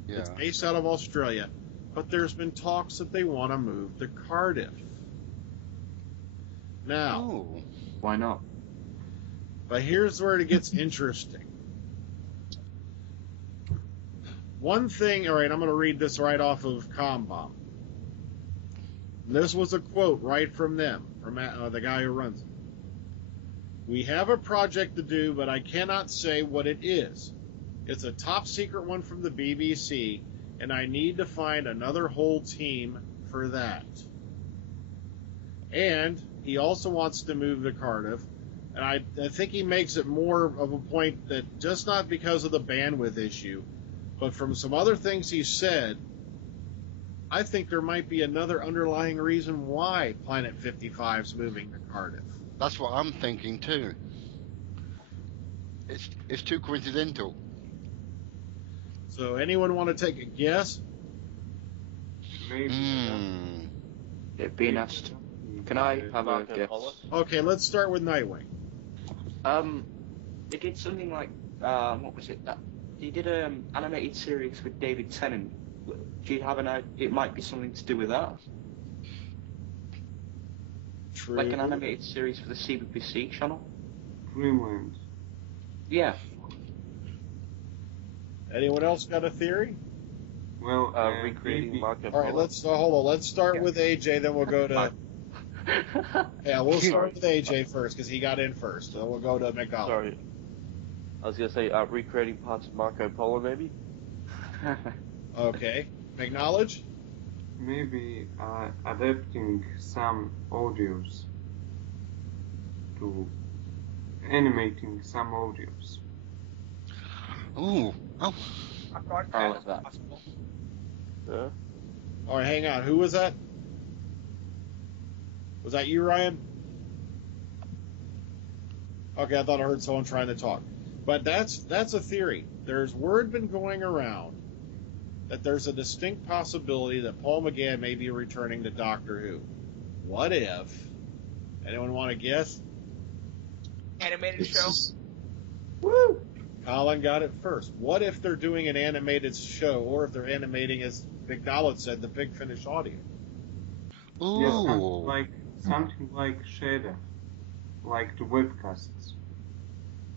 Yeah. It's based out of Australia, but there's been talks that they want to move to Cardiff. Now, why not? But here's where it gets interesting. One thing, all right, I'm going to read this right off of ComBomb. This was a quote right from them, from the guy who runs it. We have a project to do, but I cannot say what it is. It's a top secret one from the BBC, and I need to find another whole team for that. And he also wants to move to Cardiff, and I think he makes it more of a point that just not because of the bandwidth issue, but from some other things he said, I think there might be another underlying reason why Planet 55 is moving to Cardiff. That's what I'm thinking too. It's too coincidental. So anyone want to take a guess? Maybe. It being asked. Can I have a guess? Okay, let's start with Nightwing. They did something like what was it? They did an animated series with David Tennant. Do you have an idea? It might be something to do with that. True. Like an animated series for the CBBC channel. Dreamland. Yeah. Anyone else got a theory? Well, recreating Marco All right, let's hold on. Let's start with AJ, then we'll go to. Yeah, we'll start with AJ first because he got in first. Then we'll go to McKnowledge. Sorry. I was going to say recreating parts of Marco Polo, maybe? Okay. McKnowledge? Maybe adapting some audios to animating some audios. Oh. I thought I that like was that. possible. Yeah. All right, hang on. Who was that? Was that you, Ryan? Okay, I thought I heard someone trying to talk. But that's a theory. There's word been going around that there's a distinct possibility that Paul McGann may be returning to Doctor Who. What if? Anyone want to guess? Animated show. Woo! Collin got it first. What if they're doing an animated show, or if they're animating, as McKnowledge said, the Big Finish audio? Ooh. Yeah, something like Shadow, like the webcasts.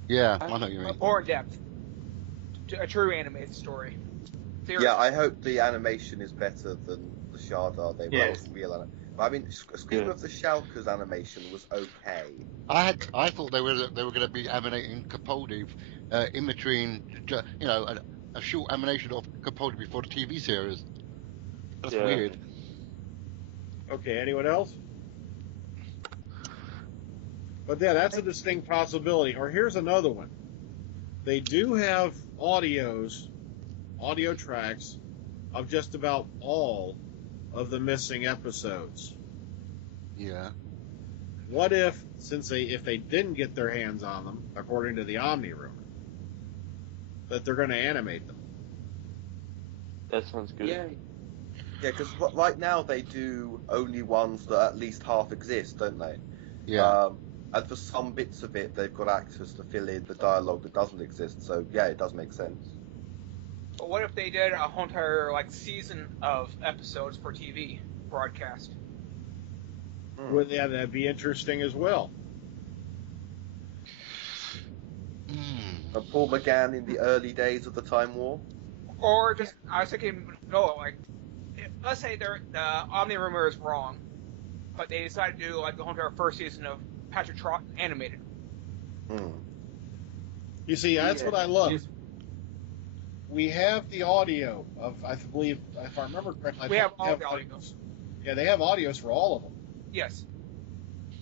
Yeah, I know what you mean. More in depth. A true animated story. Theory. Yeah, I hope the animation is better than the Shardar they Yes. wrote real animation. I mean, Scream of the Shalkers animation was okay. I thought they were going to be animating Capaldi in between, a short animation of Capaldi before the TV series. That's weird. Okay, anyone else? But yeah, that's a distinct possibility. Or here's another one. They do have audio tracks of just about all of the missing episodes. Yeah. what if, if they didn't get their hands on them, according to the Omni rumor, that they're going to animate them? That sounds good. Yeah, because right now they do only ones that at least half exist, don't they? Yeah. And for some bits of it, they've got actors to fill in the dialogue that doesn't exist. So yeah, it does make sense. But what if they did a whole entire season of episodes for TV broadcast? Well, yeah, that'd be interesting as well. Paul McGann in the early days of the Time War. Or just, I was thinking, let's say the Omni rumor is wrong, but they decided to do the whole entire first season of Patrick Trot animated. You see, that's what I love. We have the audio of, I believe, if I remember correctly, we have all the audios. Yeah, they have audios for all of them. Yes.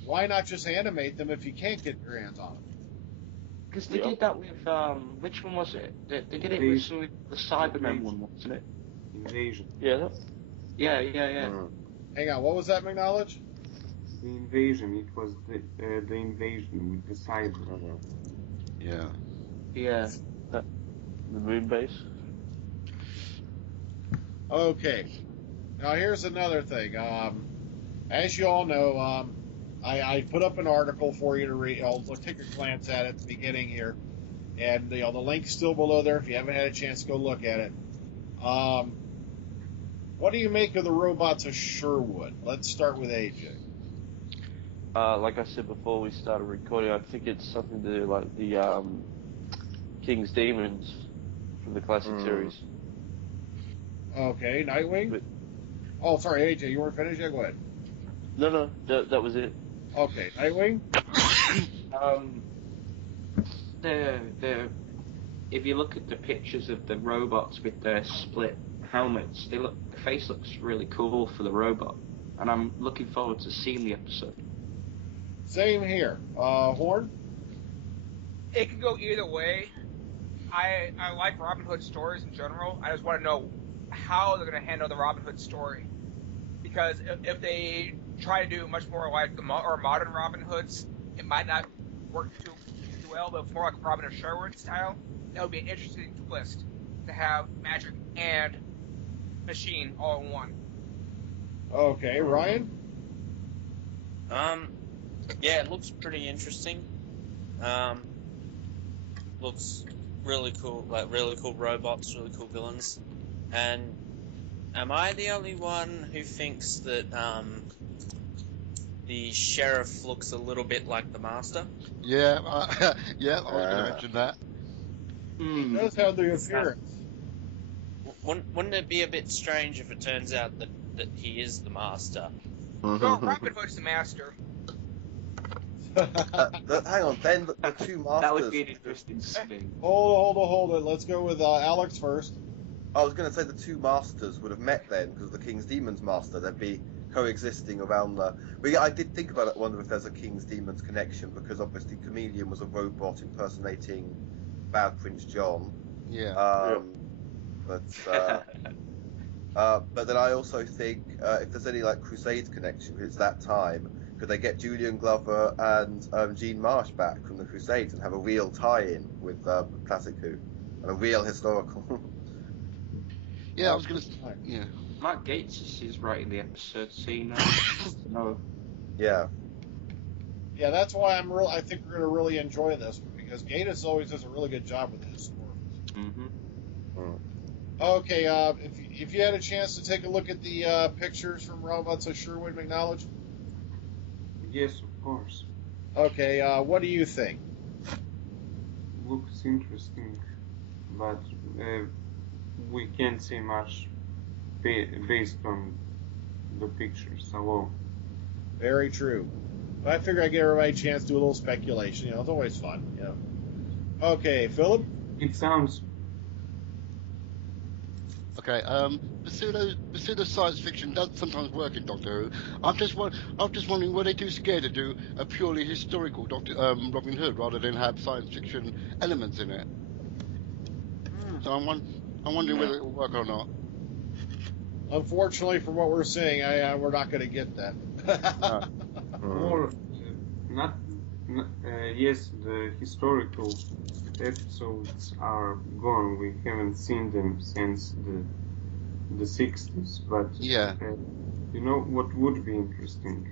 Why not just animate them if you can't get your hands on them? Because they did that with, which one was it? They did it with the Cybermen one, wasn't it? Invasion. Yeah. Yeah. Hang on, what was that, McKnowledge? The Invasion. It was the Invasion with the Cyber. Yeah. Yeah. The moon base. Okay. Now here's another thing. As you all know, I put up an article for you to read. I'll take a glance at the beginning here, and the link's still below there if you haven't had a chance to go look at it. What do you make of the robots of Sherwood? Let's start with AJ. Like I said before we started recording, I think it's something to do like the King's Demons from the classic series. Okay, Nightwing? Oh, sorry, AJ, you weren't finished yet? Go ahead. No, that was it. Okay, Nightwing? If you look at the pictures of the robots with their split helmets, the face looks really cool for the robot, and I'm looking forward to seeing the episode. Same here. Horn? It can go either way. I like Robin Hood stories in general. I just want to know how they're going to handle the Robin Hood story. Because if they try to do much more like the modern Robin Hoods, it might not work too well, but more like Robin of Sherwood style, that would be an interesting twist to have magic and machine all in one. Okay, Ryan? Yeah, it looks pretty interesting. Looks really cool, really cool robots, really cool villains. And am I the only one who thinks that the sheriff looks a little bit like the Master? Yeah, yeah, I was going to mention that. He does have the appearance. Wouldn't it be a bit strange if it turns out that he is the Master? No, Robin Hood's the Master. Hang on, then the two masters. That would be an interesting spin. Hold it. Let's go with Alex first. I was going to say the two masters would have met then, because the King's Demons master, they'd be coexisting around the... But yeah, I did think about it, wonder if there's a King's Demons connection, because obviously Chameleon was a robot impersonating Bad Prince John. Yeah. But then I also think if there's any Crusades connection, because it's that time, could they get Julian Glover and Jean Marsh back from the Crusades and have a real tie-in with Classic Who and a real historical? Yeah, I was going to. Yeah. Matt Gates is writing the episode scene. No. Yeah. Yeah, that's why I think we're going to really enjoy this one, because Gatiss always does a really good job with his stories. Okay, if you had a chance to take a look at the pictures from Robots of Sherwood, McKnowledge? Yes, of course. Okay, what do you think? Looks interesting, but we can't say much based on the pictures alone. Very true. But I figure I give everybody a chance to do a little speculation. It's always fun. Okay, Phillip? It sounds... Okay, pseudo science fiction does sometimes work in Doctor Who. I'm just wondering, were they too scared to do a purely historical Robin Hood rather than have science fiction elements in it? So I'm wondering whether it will work or not. Unfortunately, from what we're seeing, we're not going to get that. yes, the historical episodes are gone. We haven't seen them since the 60s. But Yeah. you know what would be interesting?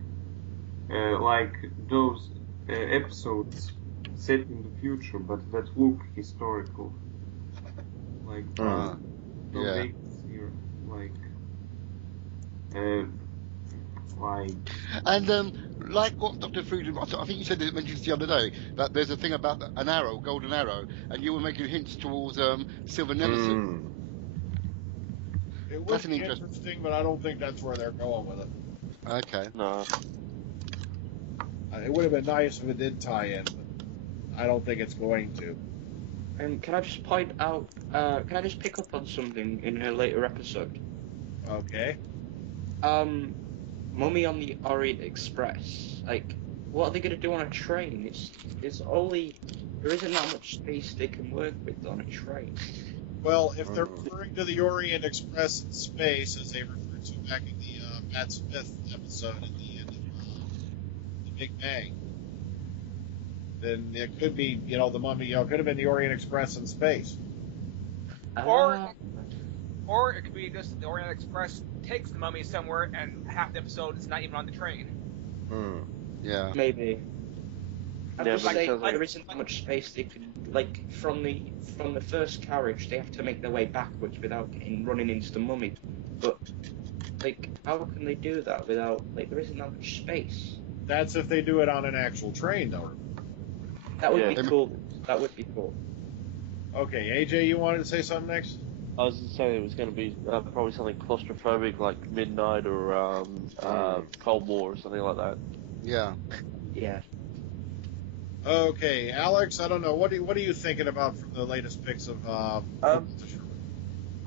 Like those episodes set in the future, but that look historical. Like Yeah. here, like And like what Dr. Frieden, I think you said it mentioned the other day that there's a thing about an arrow, golden arrow, and you were making hints towards Silver Nemesis. It would That's an be interesting. interesting, but I don't think that's where they're going with it. Okay. No. It would have been nice if it did tie in, but I don't think it's going to. And can I just point out? Can I just pick up on something in a later episode? Okay. Mummy on the Orient Express. Like, what are they going to do on a train? It's only there isn't that much space they can work with on a train. Well, if they're referring to the Orient Express in space, as they referred to back in the Matt Smith episode at the end of the Big Bang, then it could be, the Mummy, it could have been the Orient Express in space. Or it could be just the Orient Express takes the Mummy somewhere, and half the episode is not even on the train. Yeah. Maybe. I'm Yeah, just but saying there isn't that much space they can, like, from the first carriage, they have to make their way backwards without running into the Mummy. But, like, how can they do that without, like, there isn't that much space? That's if they do it on an actual train, though. That would be cool. That would be cool. Okay, AJ, you wanted to say something next? I was just saying it was going to be probably something claustrophobic like Midnight or Cold War or something like that. Yeah. Yeah. Okay, Alex, I don't know. What are you thinking about from the latest picks of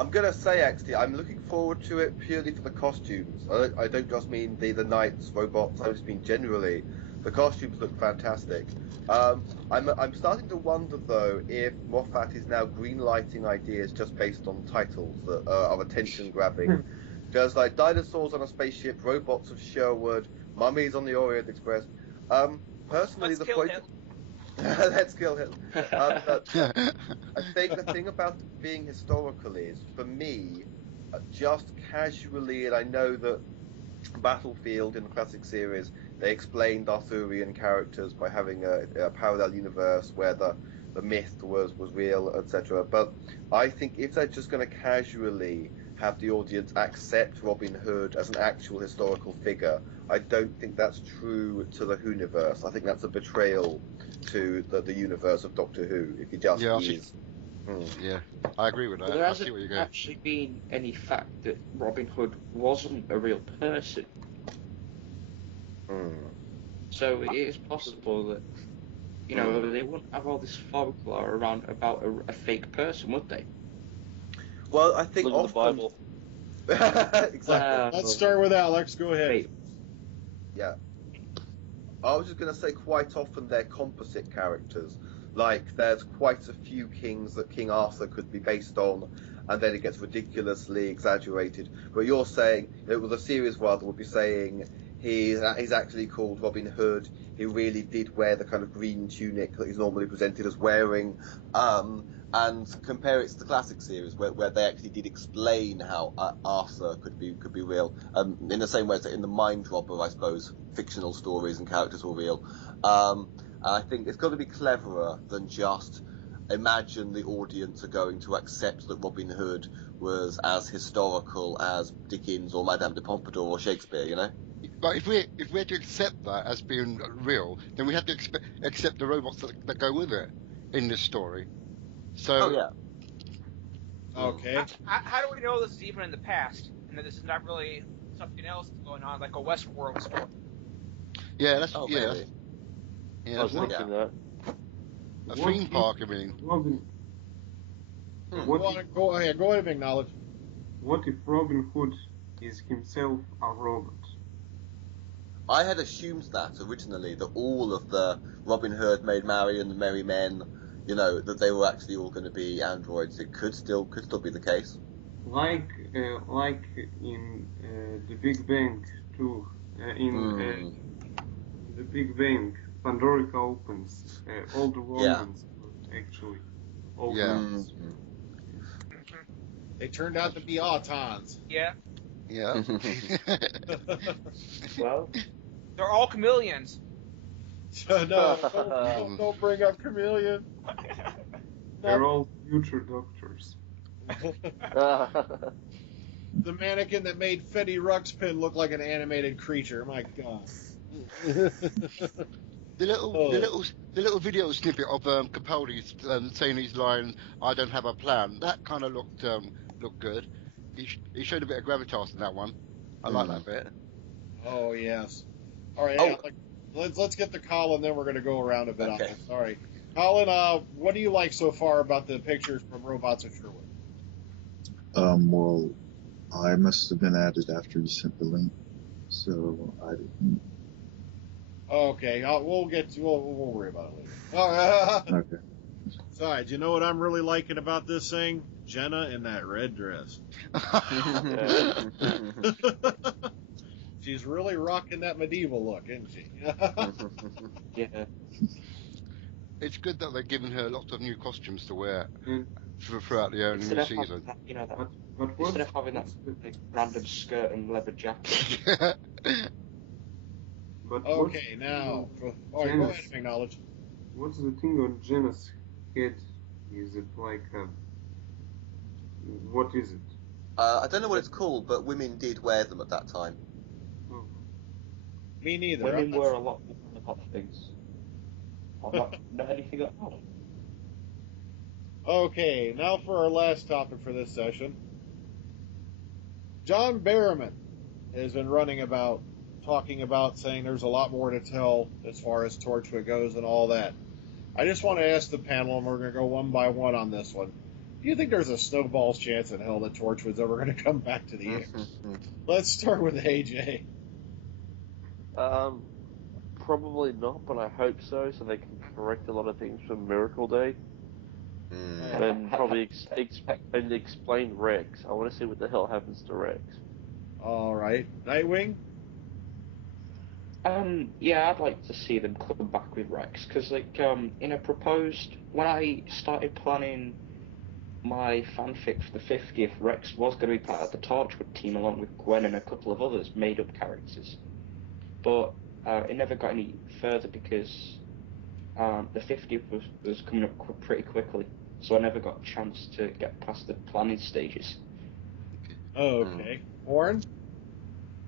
I'm gonna say actually, I'm looking forward to it purely for the costumes. I don't just mean the knights, robots. I just mean generally. The costumes look fantastic. I'm starting to wonder though if Moffat is now greenlighting ideas just based on titles that are attention grabbing. Because like dinosaurs on a spaceship, robots of Sherwood, mummies on the Orient Express. Personally, Let's kill him. Let's kill him. I think the thing about being historical is, for me, just casually, and I know that Battlefield in the classic series, they explained Arthurian characters by having a parallel universe where the myth was real, etc. But I think if they're just going to casually have the audience accept Robin Hood as an actual historical figure, I don't think that's true to the Whoniverse. I think that's a betrayal to the universe of Doctor Who if he just is. Yeah, I agree with that. Well, there I hasn't see what you're going. actually been any fact that Robin Hood wasn't a real person. So it is possible that, they wouldn't have all this folklore around about a fake person, would they? Well, I think Look at the Bible. Exactly. Let's start with Alex. Go ahead. Wait. Yeah. I was just going to say quite often they're composite characters. Like, there's quite a few kings that King Arthur could be based on, and then it gets ridiculously exaggerated. But you're saying, the series rather would be saying he's actually called Robin Hood. He really did wear the kind of green tunic that he's normally presented as wearing. And compare it to the classic series where they actually did explain how Arthur could be real. In the same way as in the Mind Robber, I suppose, fictional stories and characters were real. I think it's got to be cleverer than just imagine the audience are going to accept that Robin Hood was as historical as Dickens or Madame de Pompadour or Shakespeare, But if we're to accept that as being real, then we have to accept the robots that go with it in this story. So. Oh yeah. Okay. How do we know this is even in the past, and that this is not really something else going on, like a Westworld story? Yeah, that's maybe. I was thinking that. A theme park, I mean. Go ahead, McKnowledge. What if Robin Hood is himself a robot? I had assumed that originally, that all of the Robin Hood, Maid Marian, the Merry Men, that they were actually all going to be androids. It could still be the case. Like in the Big Bang too. In the Big Bang, Pandorica opens. All the Romans were actually opens. They turned out to be autons. Yeah. Yeah. Well, They're all chameleons. No, don't bring up Chameleon. They're all future doctors. The mannequin that made Fetty Ruxpin look like an animated creature. My God. The little video snippet of Capaldi saying his line, "I don't have a plan." That kind of looked good. He showed a bit of gravitas in that one. I like that bit. Oh yes. All right. Oh. Let's get to Collin, then we're going to go around a bit on Okay. this. All right, Collin. What do you like so far about the pictures from Robots of Sherwood? Well, I must have been added after you sent the link, so I didn't. Okay, we'll worry about it later. Okay. Sorry, do you know what I'm really liking about this thing? Jenna in that red dress. She's really rocking that medieval look, isn't she? yeah. It's good that they're giving her lots of new costumes to wear Mm. throughout the new season. That, But instead of having that like, random skirt and leather jacket. But Okay, now, go ahead, McKnowledge. What's the thing on Jenna's head? Is it like what is it? I don't know what it's called, but women did wear them at that time. Oh. Me neither. Women wear a lot of things. Not anything at all. Okay, now for our last topic for this session. John Barrowman has been running about, talking about, saying there's a lot more to tell as far as Torchwood goes and all that. I just want to ask the panel, and we're going to go one by one on this one. Do you think there's a snowball's chance in hell that Torchwood's ever going to come back to the air? Let's start with AJ. Probably not, but I hope so they can correct a lot of things from Miracle Day. And probably explain Rex. I want to see what the hell happens to Rex. All right. Nightwing? Yeah, I'd like to see them come back with Rex, because, in a proposed... When I started planning my fanfic for the 50th, Rex was going to be part of the Torchwood team, along with Gwen and a couple of others, made-up characters. But it never got any further, because the 50th was coming up pretty quickly, so I never got a chance to get past the planning stages. Okay. Warren?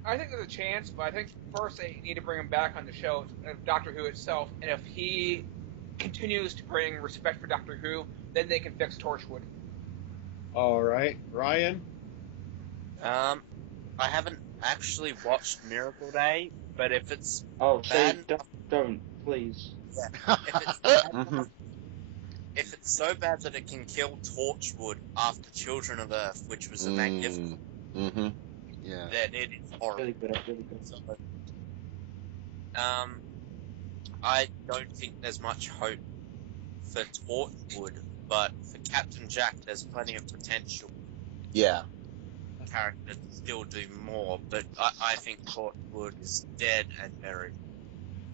I think there's a chance, but I think first they need to bring him back on the show, Doctor Who itself, and if he continues to bring respect for Doctor Who, then they can fix Torchwood. All right. Ryan? I haven't actually watched Miracle Day, but if it's bad... don't, please. Yeah. If it's bad, if it's so bad that it can kill Torchwood after Children of Earth, which was a magnificent... Yeah. That it is horrible. Really good. So, I don't think there's much hope for Torchwood, but for Captain Jack, there's plenty of potential. Yeah. Character to still do more, but I think Torchwood is dead and buried.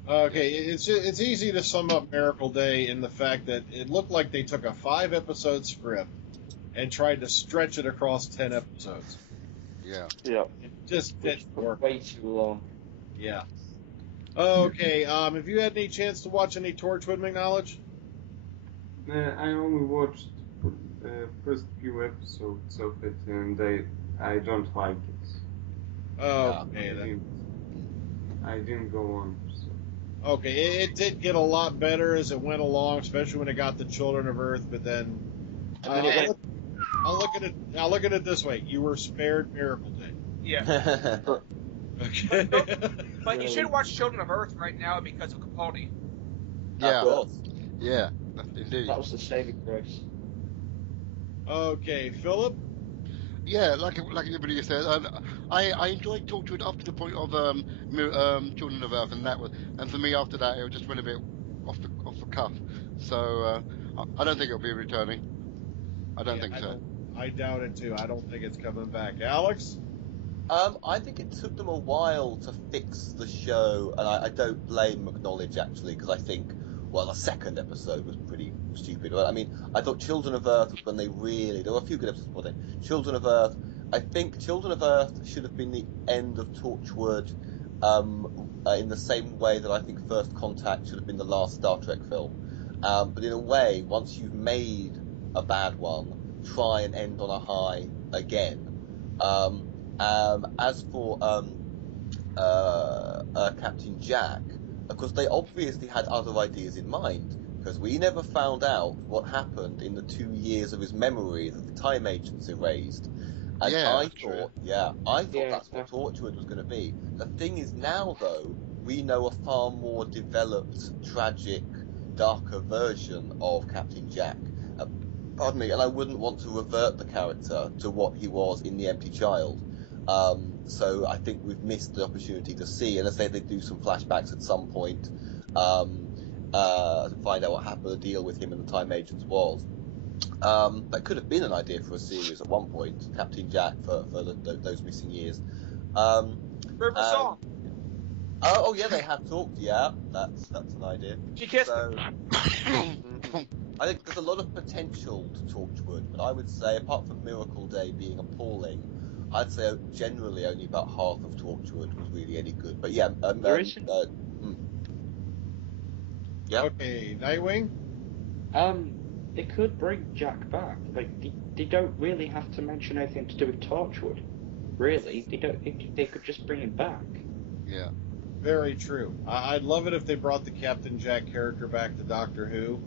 Okay, it's easy to sum up Miracle Day in the fact that it looked like they took a 5-episode script and tried to stretch it across 10 episodes. Yeah. Yeah. It just didn't work. Way too long. Yeah. Okay, have you had any chance to watch any Torchwood, McKnowledge? I only watched first few episodes of it, and I don't like it. Oh, okay, then. I didn't go on. So. Okay, it did get a lot better as it went along, especially when it got the Children of Earth. But then, I'll look at it this way: you were spared Miracle Day. Yeah. Okay. But you should watch Children of Earth right now because of Capaldi. Yeah. Yeah. Indeed. That was the saving grace. Okay, Phillip. Yeah, like everybody said, I enjoyed Torchwood up to the point of Children of Earth, and for me after that it just went a bit off the cuff. So I don't think it'll be returning. I don't think so. I doubt it too. I don't think it's coming back. Alex. I think it took them a while to fix the show, and I don't blame McKnowledge actually, because I think, well, the second episode was pretty stupid. I mean, I thought Children of Earth was when they really, there were a few good episodes before then. Children of Earth, I think Children of Earth should have been the end of Torchwood, in the same way that I think First Contact should have been the last Star Trek film. But in a way, once you've made a bad one, try and end on a high again. As for Captain Jack, of course, they obviously had other ideas in mind, because we never found out what happened in the 2 years of his memory that the time agents erased. And I thought that's what Torchwood was going to be. The thing is now, though, we know a far more developed, tragic, darker version of Captain Jack. Pardon me, and I wouldn't want to revert the character to what he was in The Empty Child. So I think we've missed the opportunity to see, and let's say they do some flashbacks at some point, to find out what happened, the deal with him and the time agents was. That could have been an idea for a series at one point, Captain Jack for those missing years. River Song. Oh yeah, they have talked. Yeah, that's an idea. She kissed him. I think there's a lot of potential to Torchwood, but I would say, apart from Miracle Day being appalling, I'd say generally only about half of Torchwood was really any good. But yeah, there isn't. Yeah. Okay, Nightwing. They could bring Jack back. Like they don't really have to mention anything to do with Torchwood. Really, they don't. They could just bring him back. Yeah. Very true. I'd love it if they brought the Captain Jack character back to Doctor Who.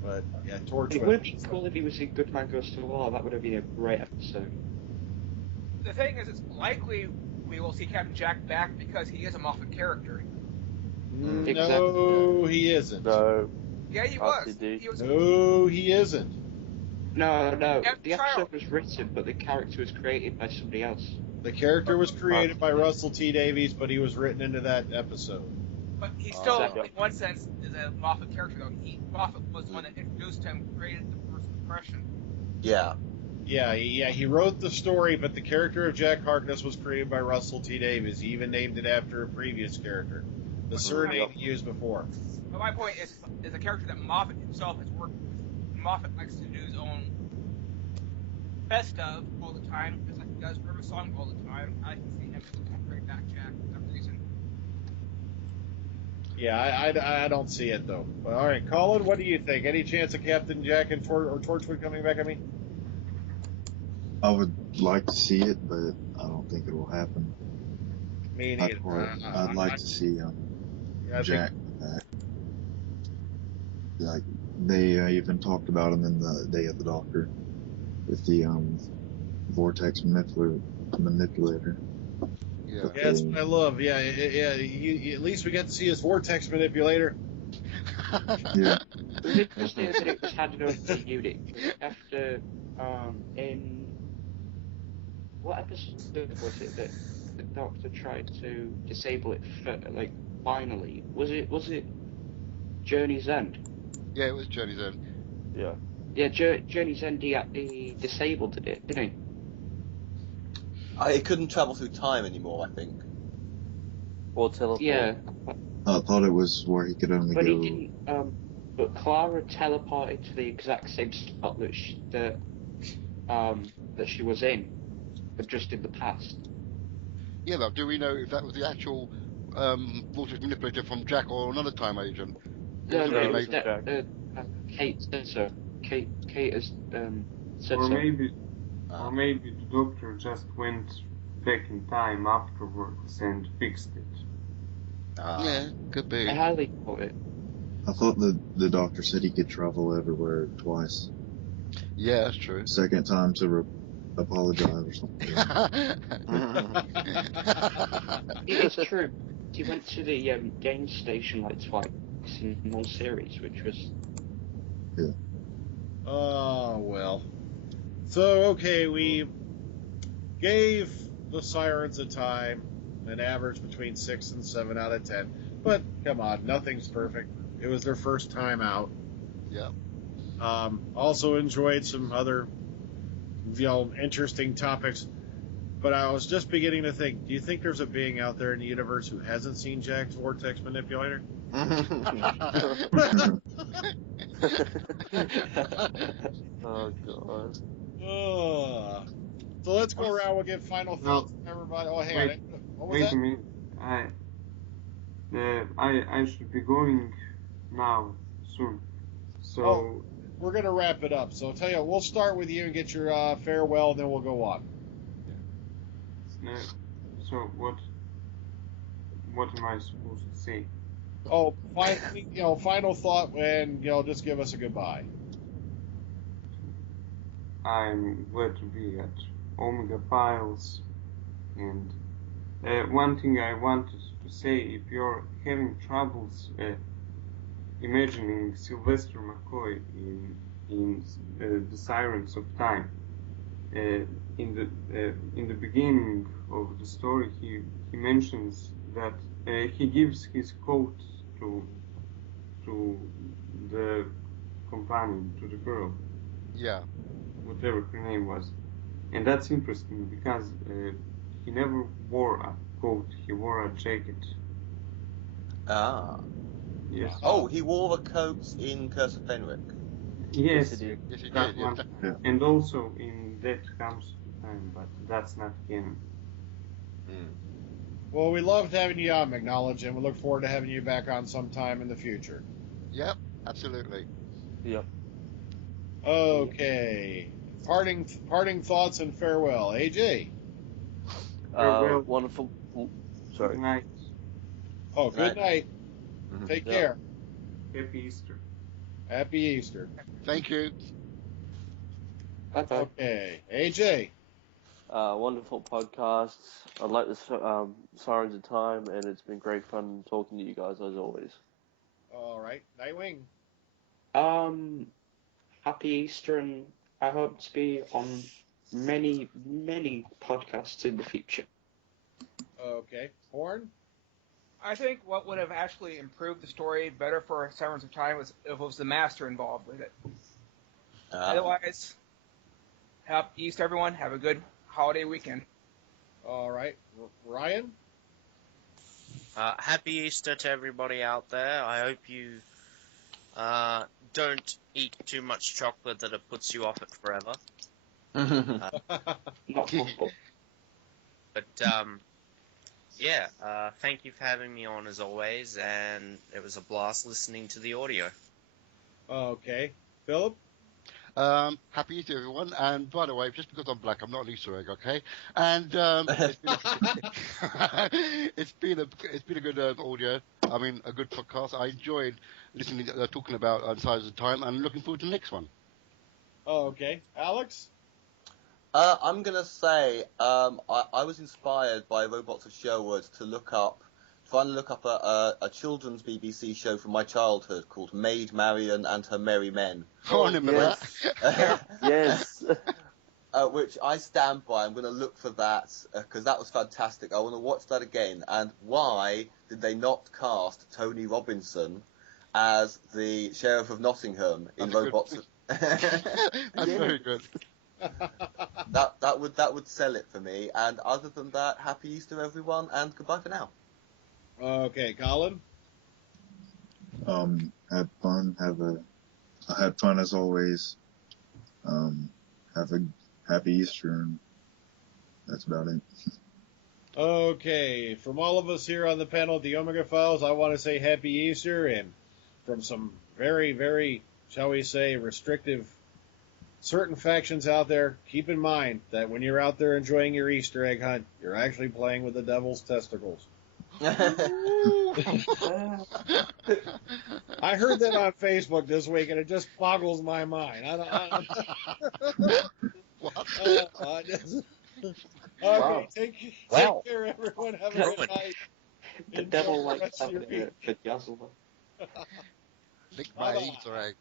But yeah, Torchwood. It would have been cool if he was in Good Man Goes to War. That would have been a great episode. The thing is, it's likely we will see Captain Jack back because he is a Moffat character. No, he isn't. No. Yeah, he was. He was. No, he isn't. No. The episode was written, but the character was created by somebody else. The character was created by Russell T Davies, but he was written into that episode. But he still, in one sense, is a Moffat character, though. Moffat was the one that introduced him, created the first impression. Yeah. Yeah, he wrote the story, but the character of Jack Harkness was created by Russell T Davies. He even named it after a previous character, the surname he used before. But my point is a character that Moffat himself has worked with. Moffat likes to do his own best of all the time, just like he does River Song all the time. I can see him bring back Jack for some reason. Yeah, I don't see it, though. But, all right, Collin, what do you think? Any chance of Captain Jack and Torchwood coming back? I mean, I would like to see it, but I don't think it will happen. Me neither. I'd like to see Jack back. Like they even talked about him in the Day of the Doctor with the vortex manipulator. Yeah, that's what I love. Yeah. At least we got to see his vortex manipulator. Yeah. Was it just that it was handed over to the unit after in what episode was it that the Doctor tried to disable it finally? Was it Journey's End? Yeah, it was Journey's End. Yeah. Yeah, Journey's End. He disabled it, didn't he? It couldn't travel through time anymore, I think. Or teleport. Yeah. I thought it was where he could only But go. he didn't. But Clara teleported to the exact same spot that she was in, but just in the past. Yeah, but do we know if that was the actual vortex manipulator from Jack or another time agent? No, it was Jack. Kate said so. Kate has said Or so. maybe the Doctor just went back in time afterwards and fixed it. Yeah, could be. I highly doubt it. I thought the Doctor said he could travel everywhere twice. Yeah, that's true. Second time to apologize or something. It's true. He went to the game station like twice in one series, which was. Yeah. Oh, well. So, okay, we gave the Sirens of Time an average between 6 and 7 out of 10. But, come on, nothing's perfect. It was their first time out. Yeah. Also enjoyed some other, interesting topics. But I was just beginning to think, do you think there's a being out there in the universe who hasn't seen Jack's vortex manipulator? Oh, God. So let's go around. We'll get final thoughts from everybody. Oh, hang on. What was wait that? a minute. I should be going now soon. So we're gonna wrap it up. So I'll tell you, we'll start with you and get your farewell, and then we'll go on. So what am I supposed to say? Oh, final thought, and just give us a goodbye. I'm glad to be at Omega Files, and one thing I wanted to say: if you're having troubles imagining Sylvester McCoy in the Sirens of Time, in the beginning of the story, he mentions that he gives his coat to the companion, to the girl. Yeah. Whatever her name was. And that's interesting because he never wore a coat, he wore a jacket. Ah. Yes. Oh, he wore a coat in Curse of Fenric. Yes, he did. Yes, he that did. one. Yeah. And also in That Comes to Time, but that's not canon. Well, we loved having you on, McKnowledge, and we look forward to having you back on sometime in the future. Yep, absolutely. Yep. Okay. Parting thoughts and farewell. AJ. Farewell. Wonderful. Sorry. Good night. Oh, good night. Mhm. Take Yep. care. Happy Easter. Happy Easter. Thank you. Okay. Okay. AJ. Wonderful podcasts. I like the Sirens of Time, and it's been great fun talking to you guys as always. All right. Nightwing. Happy Easter, and I hope to be on many, many podcasts in the future. Okay. Horn. I think what would have actually improved the story better for Sirens of Time was if it was the Master involved with it. Otherwise, happy Easter, everyone. Have a good holiday weekend. All right. Ryan. Happy Easter to everybody out there. I hope you don't eat too much chocolate that it puts you off it forever. Not possible. But yeah, thank you for having me on as always, and it was a blast listening to the audio. Okay. Phillip. Happy Easter, everyone. And by the way, just because I'm black, I'm not an Easter egg, okay? And it's been a good audio. I mean, a good podcast. I enjoyed listening, talking about Sirens of Time, and looking forward to the next one. Okay. Alex. I'm gonna say I was inspired by Robots of Sherwood to try and look up a children's BBC show from my childhood called Maid Marian and Her Merry Men. Oh, I remember that. Yes. Which I stand by. I'm going to look for that because that was fantastic. I want to watch that again. And why did they not cast Tony Robinson as the Sheriff of Nottingham in Robots? That's very good. That would sell it for me. And other than that, happy Easter, everyone, and goodbye for now. Okay, Collin. Had fun. I had fun as always. Have a happy Easter, and that's about it. Okay, from all of us here on the panel at the Omega Files, I want to say happy Easter, and from some very, very, shall we say, restrictive certain factions out there, keep in mind that when you're out there enjoying your Easter egg hunt, you're actually playing with the devil's testicles. I heard that on Facebook this week, and it just boggles my mind. Okay, take care, everyone. Have a good night. The Enjoy devil the likes rest of your having week. a Jazzle. Lick my Easter egg.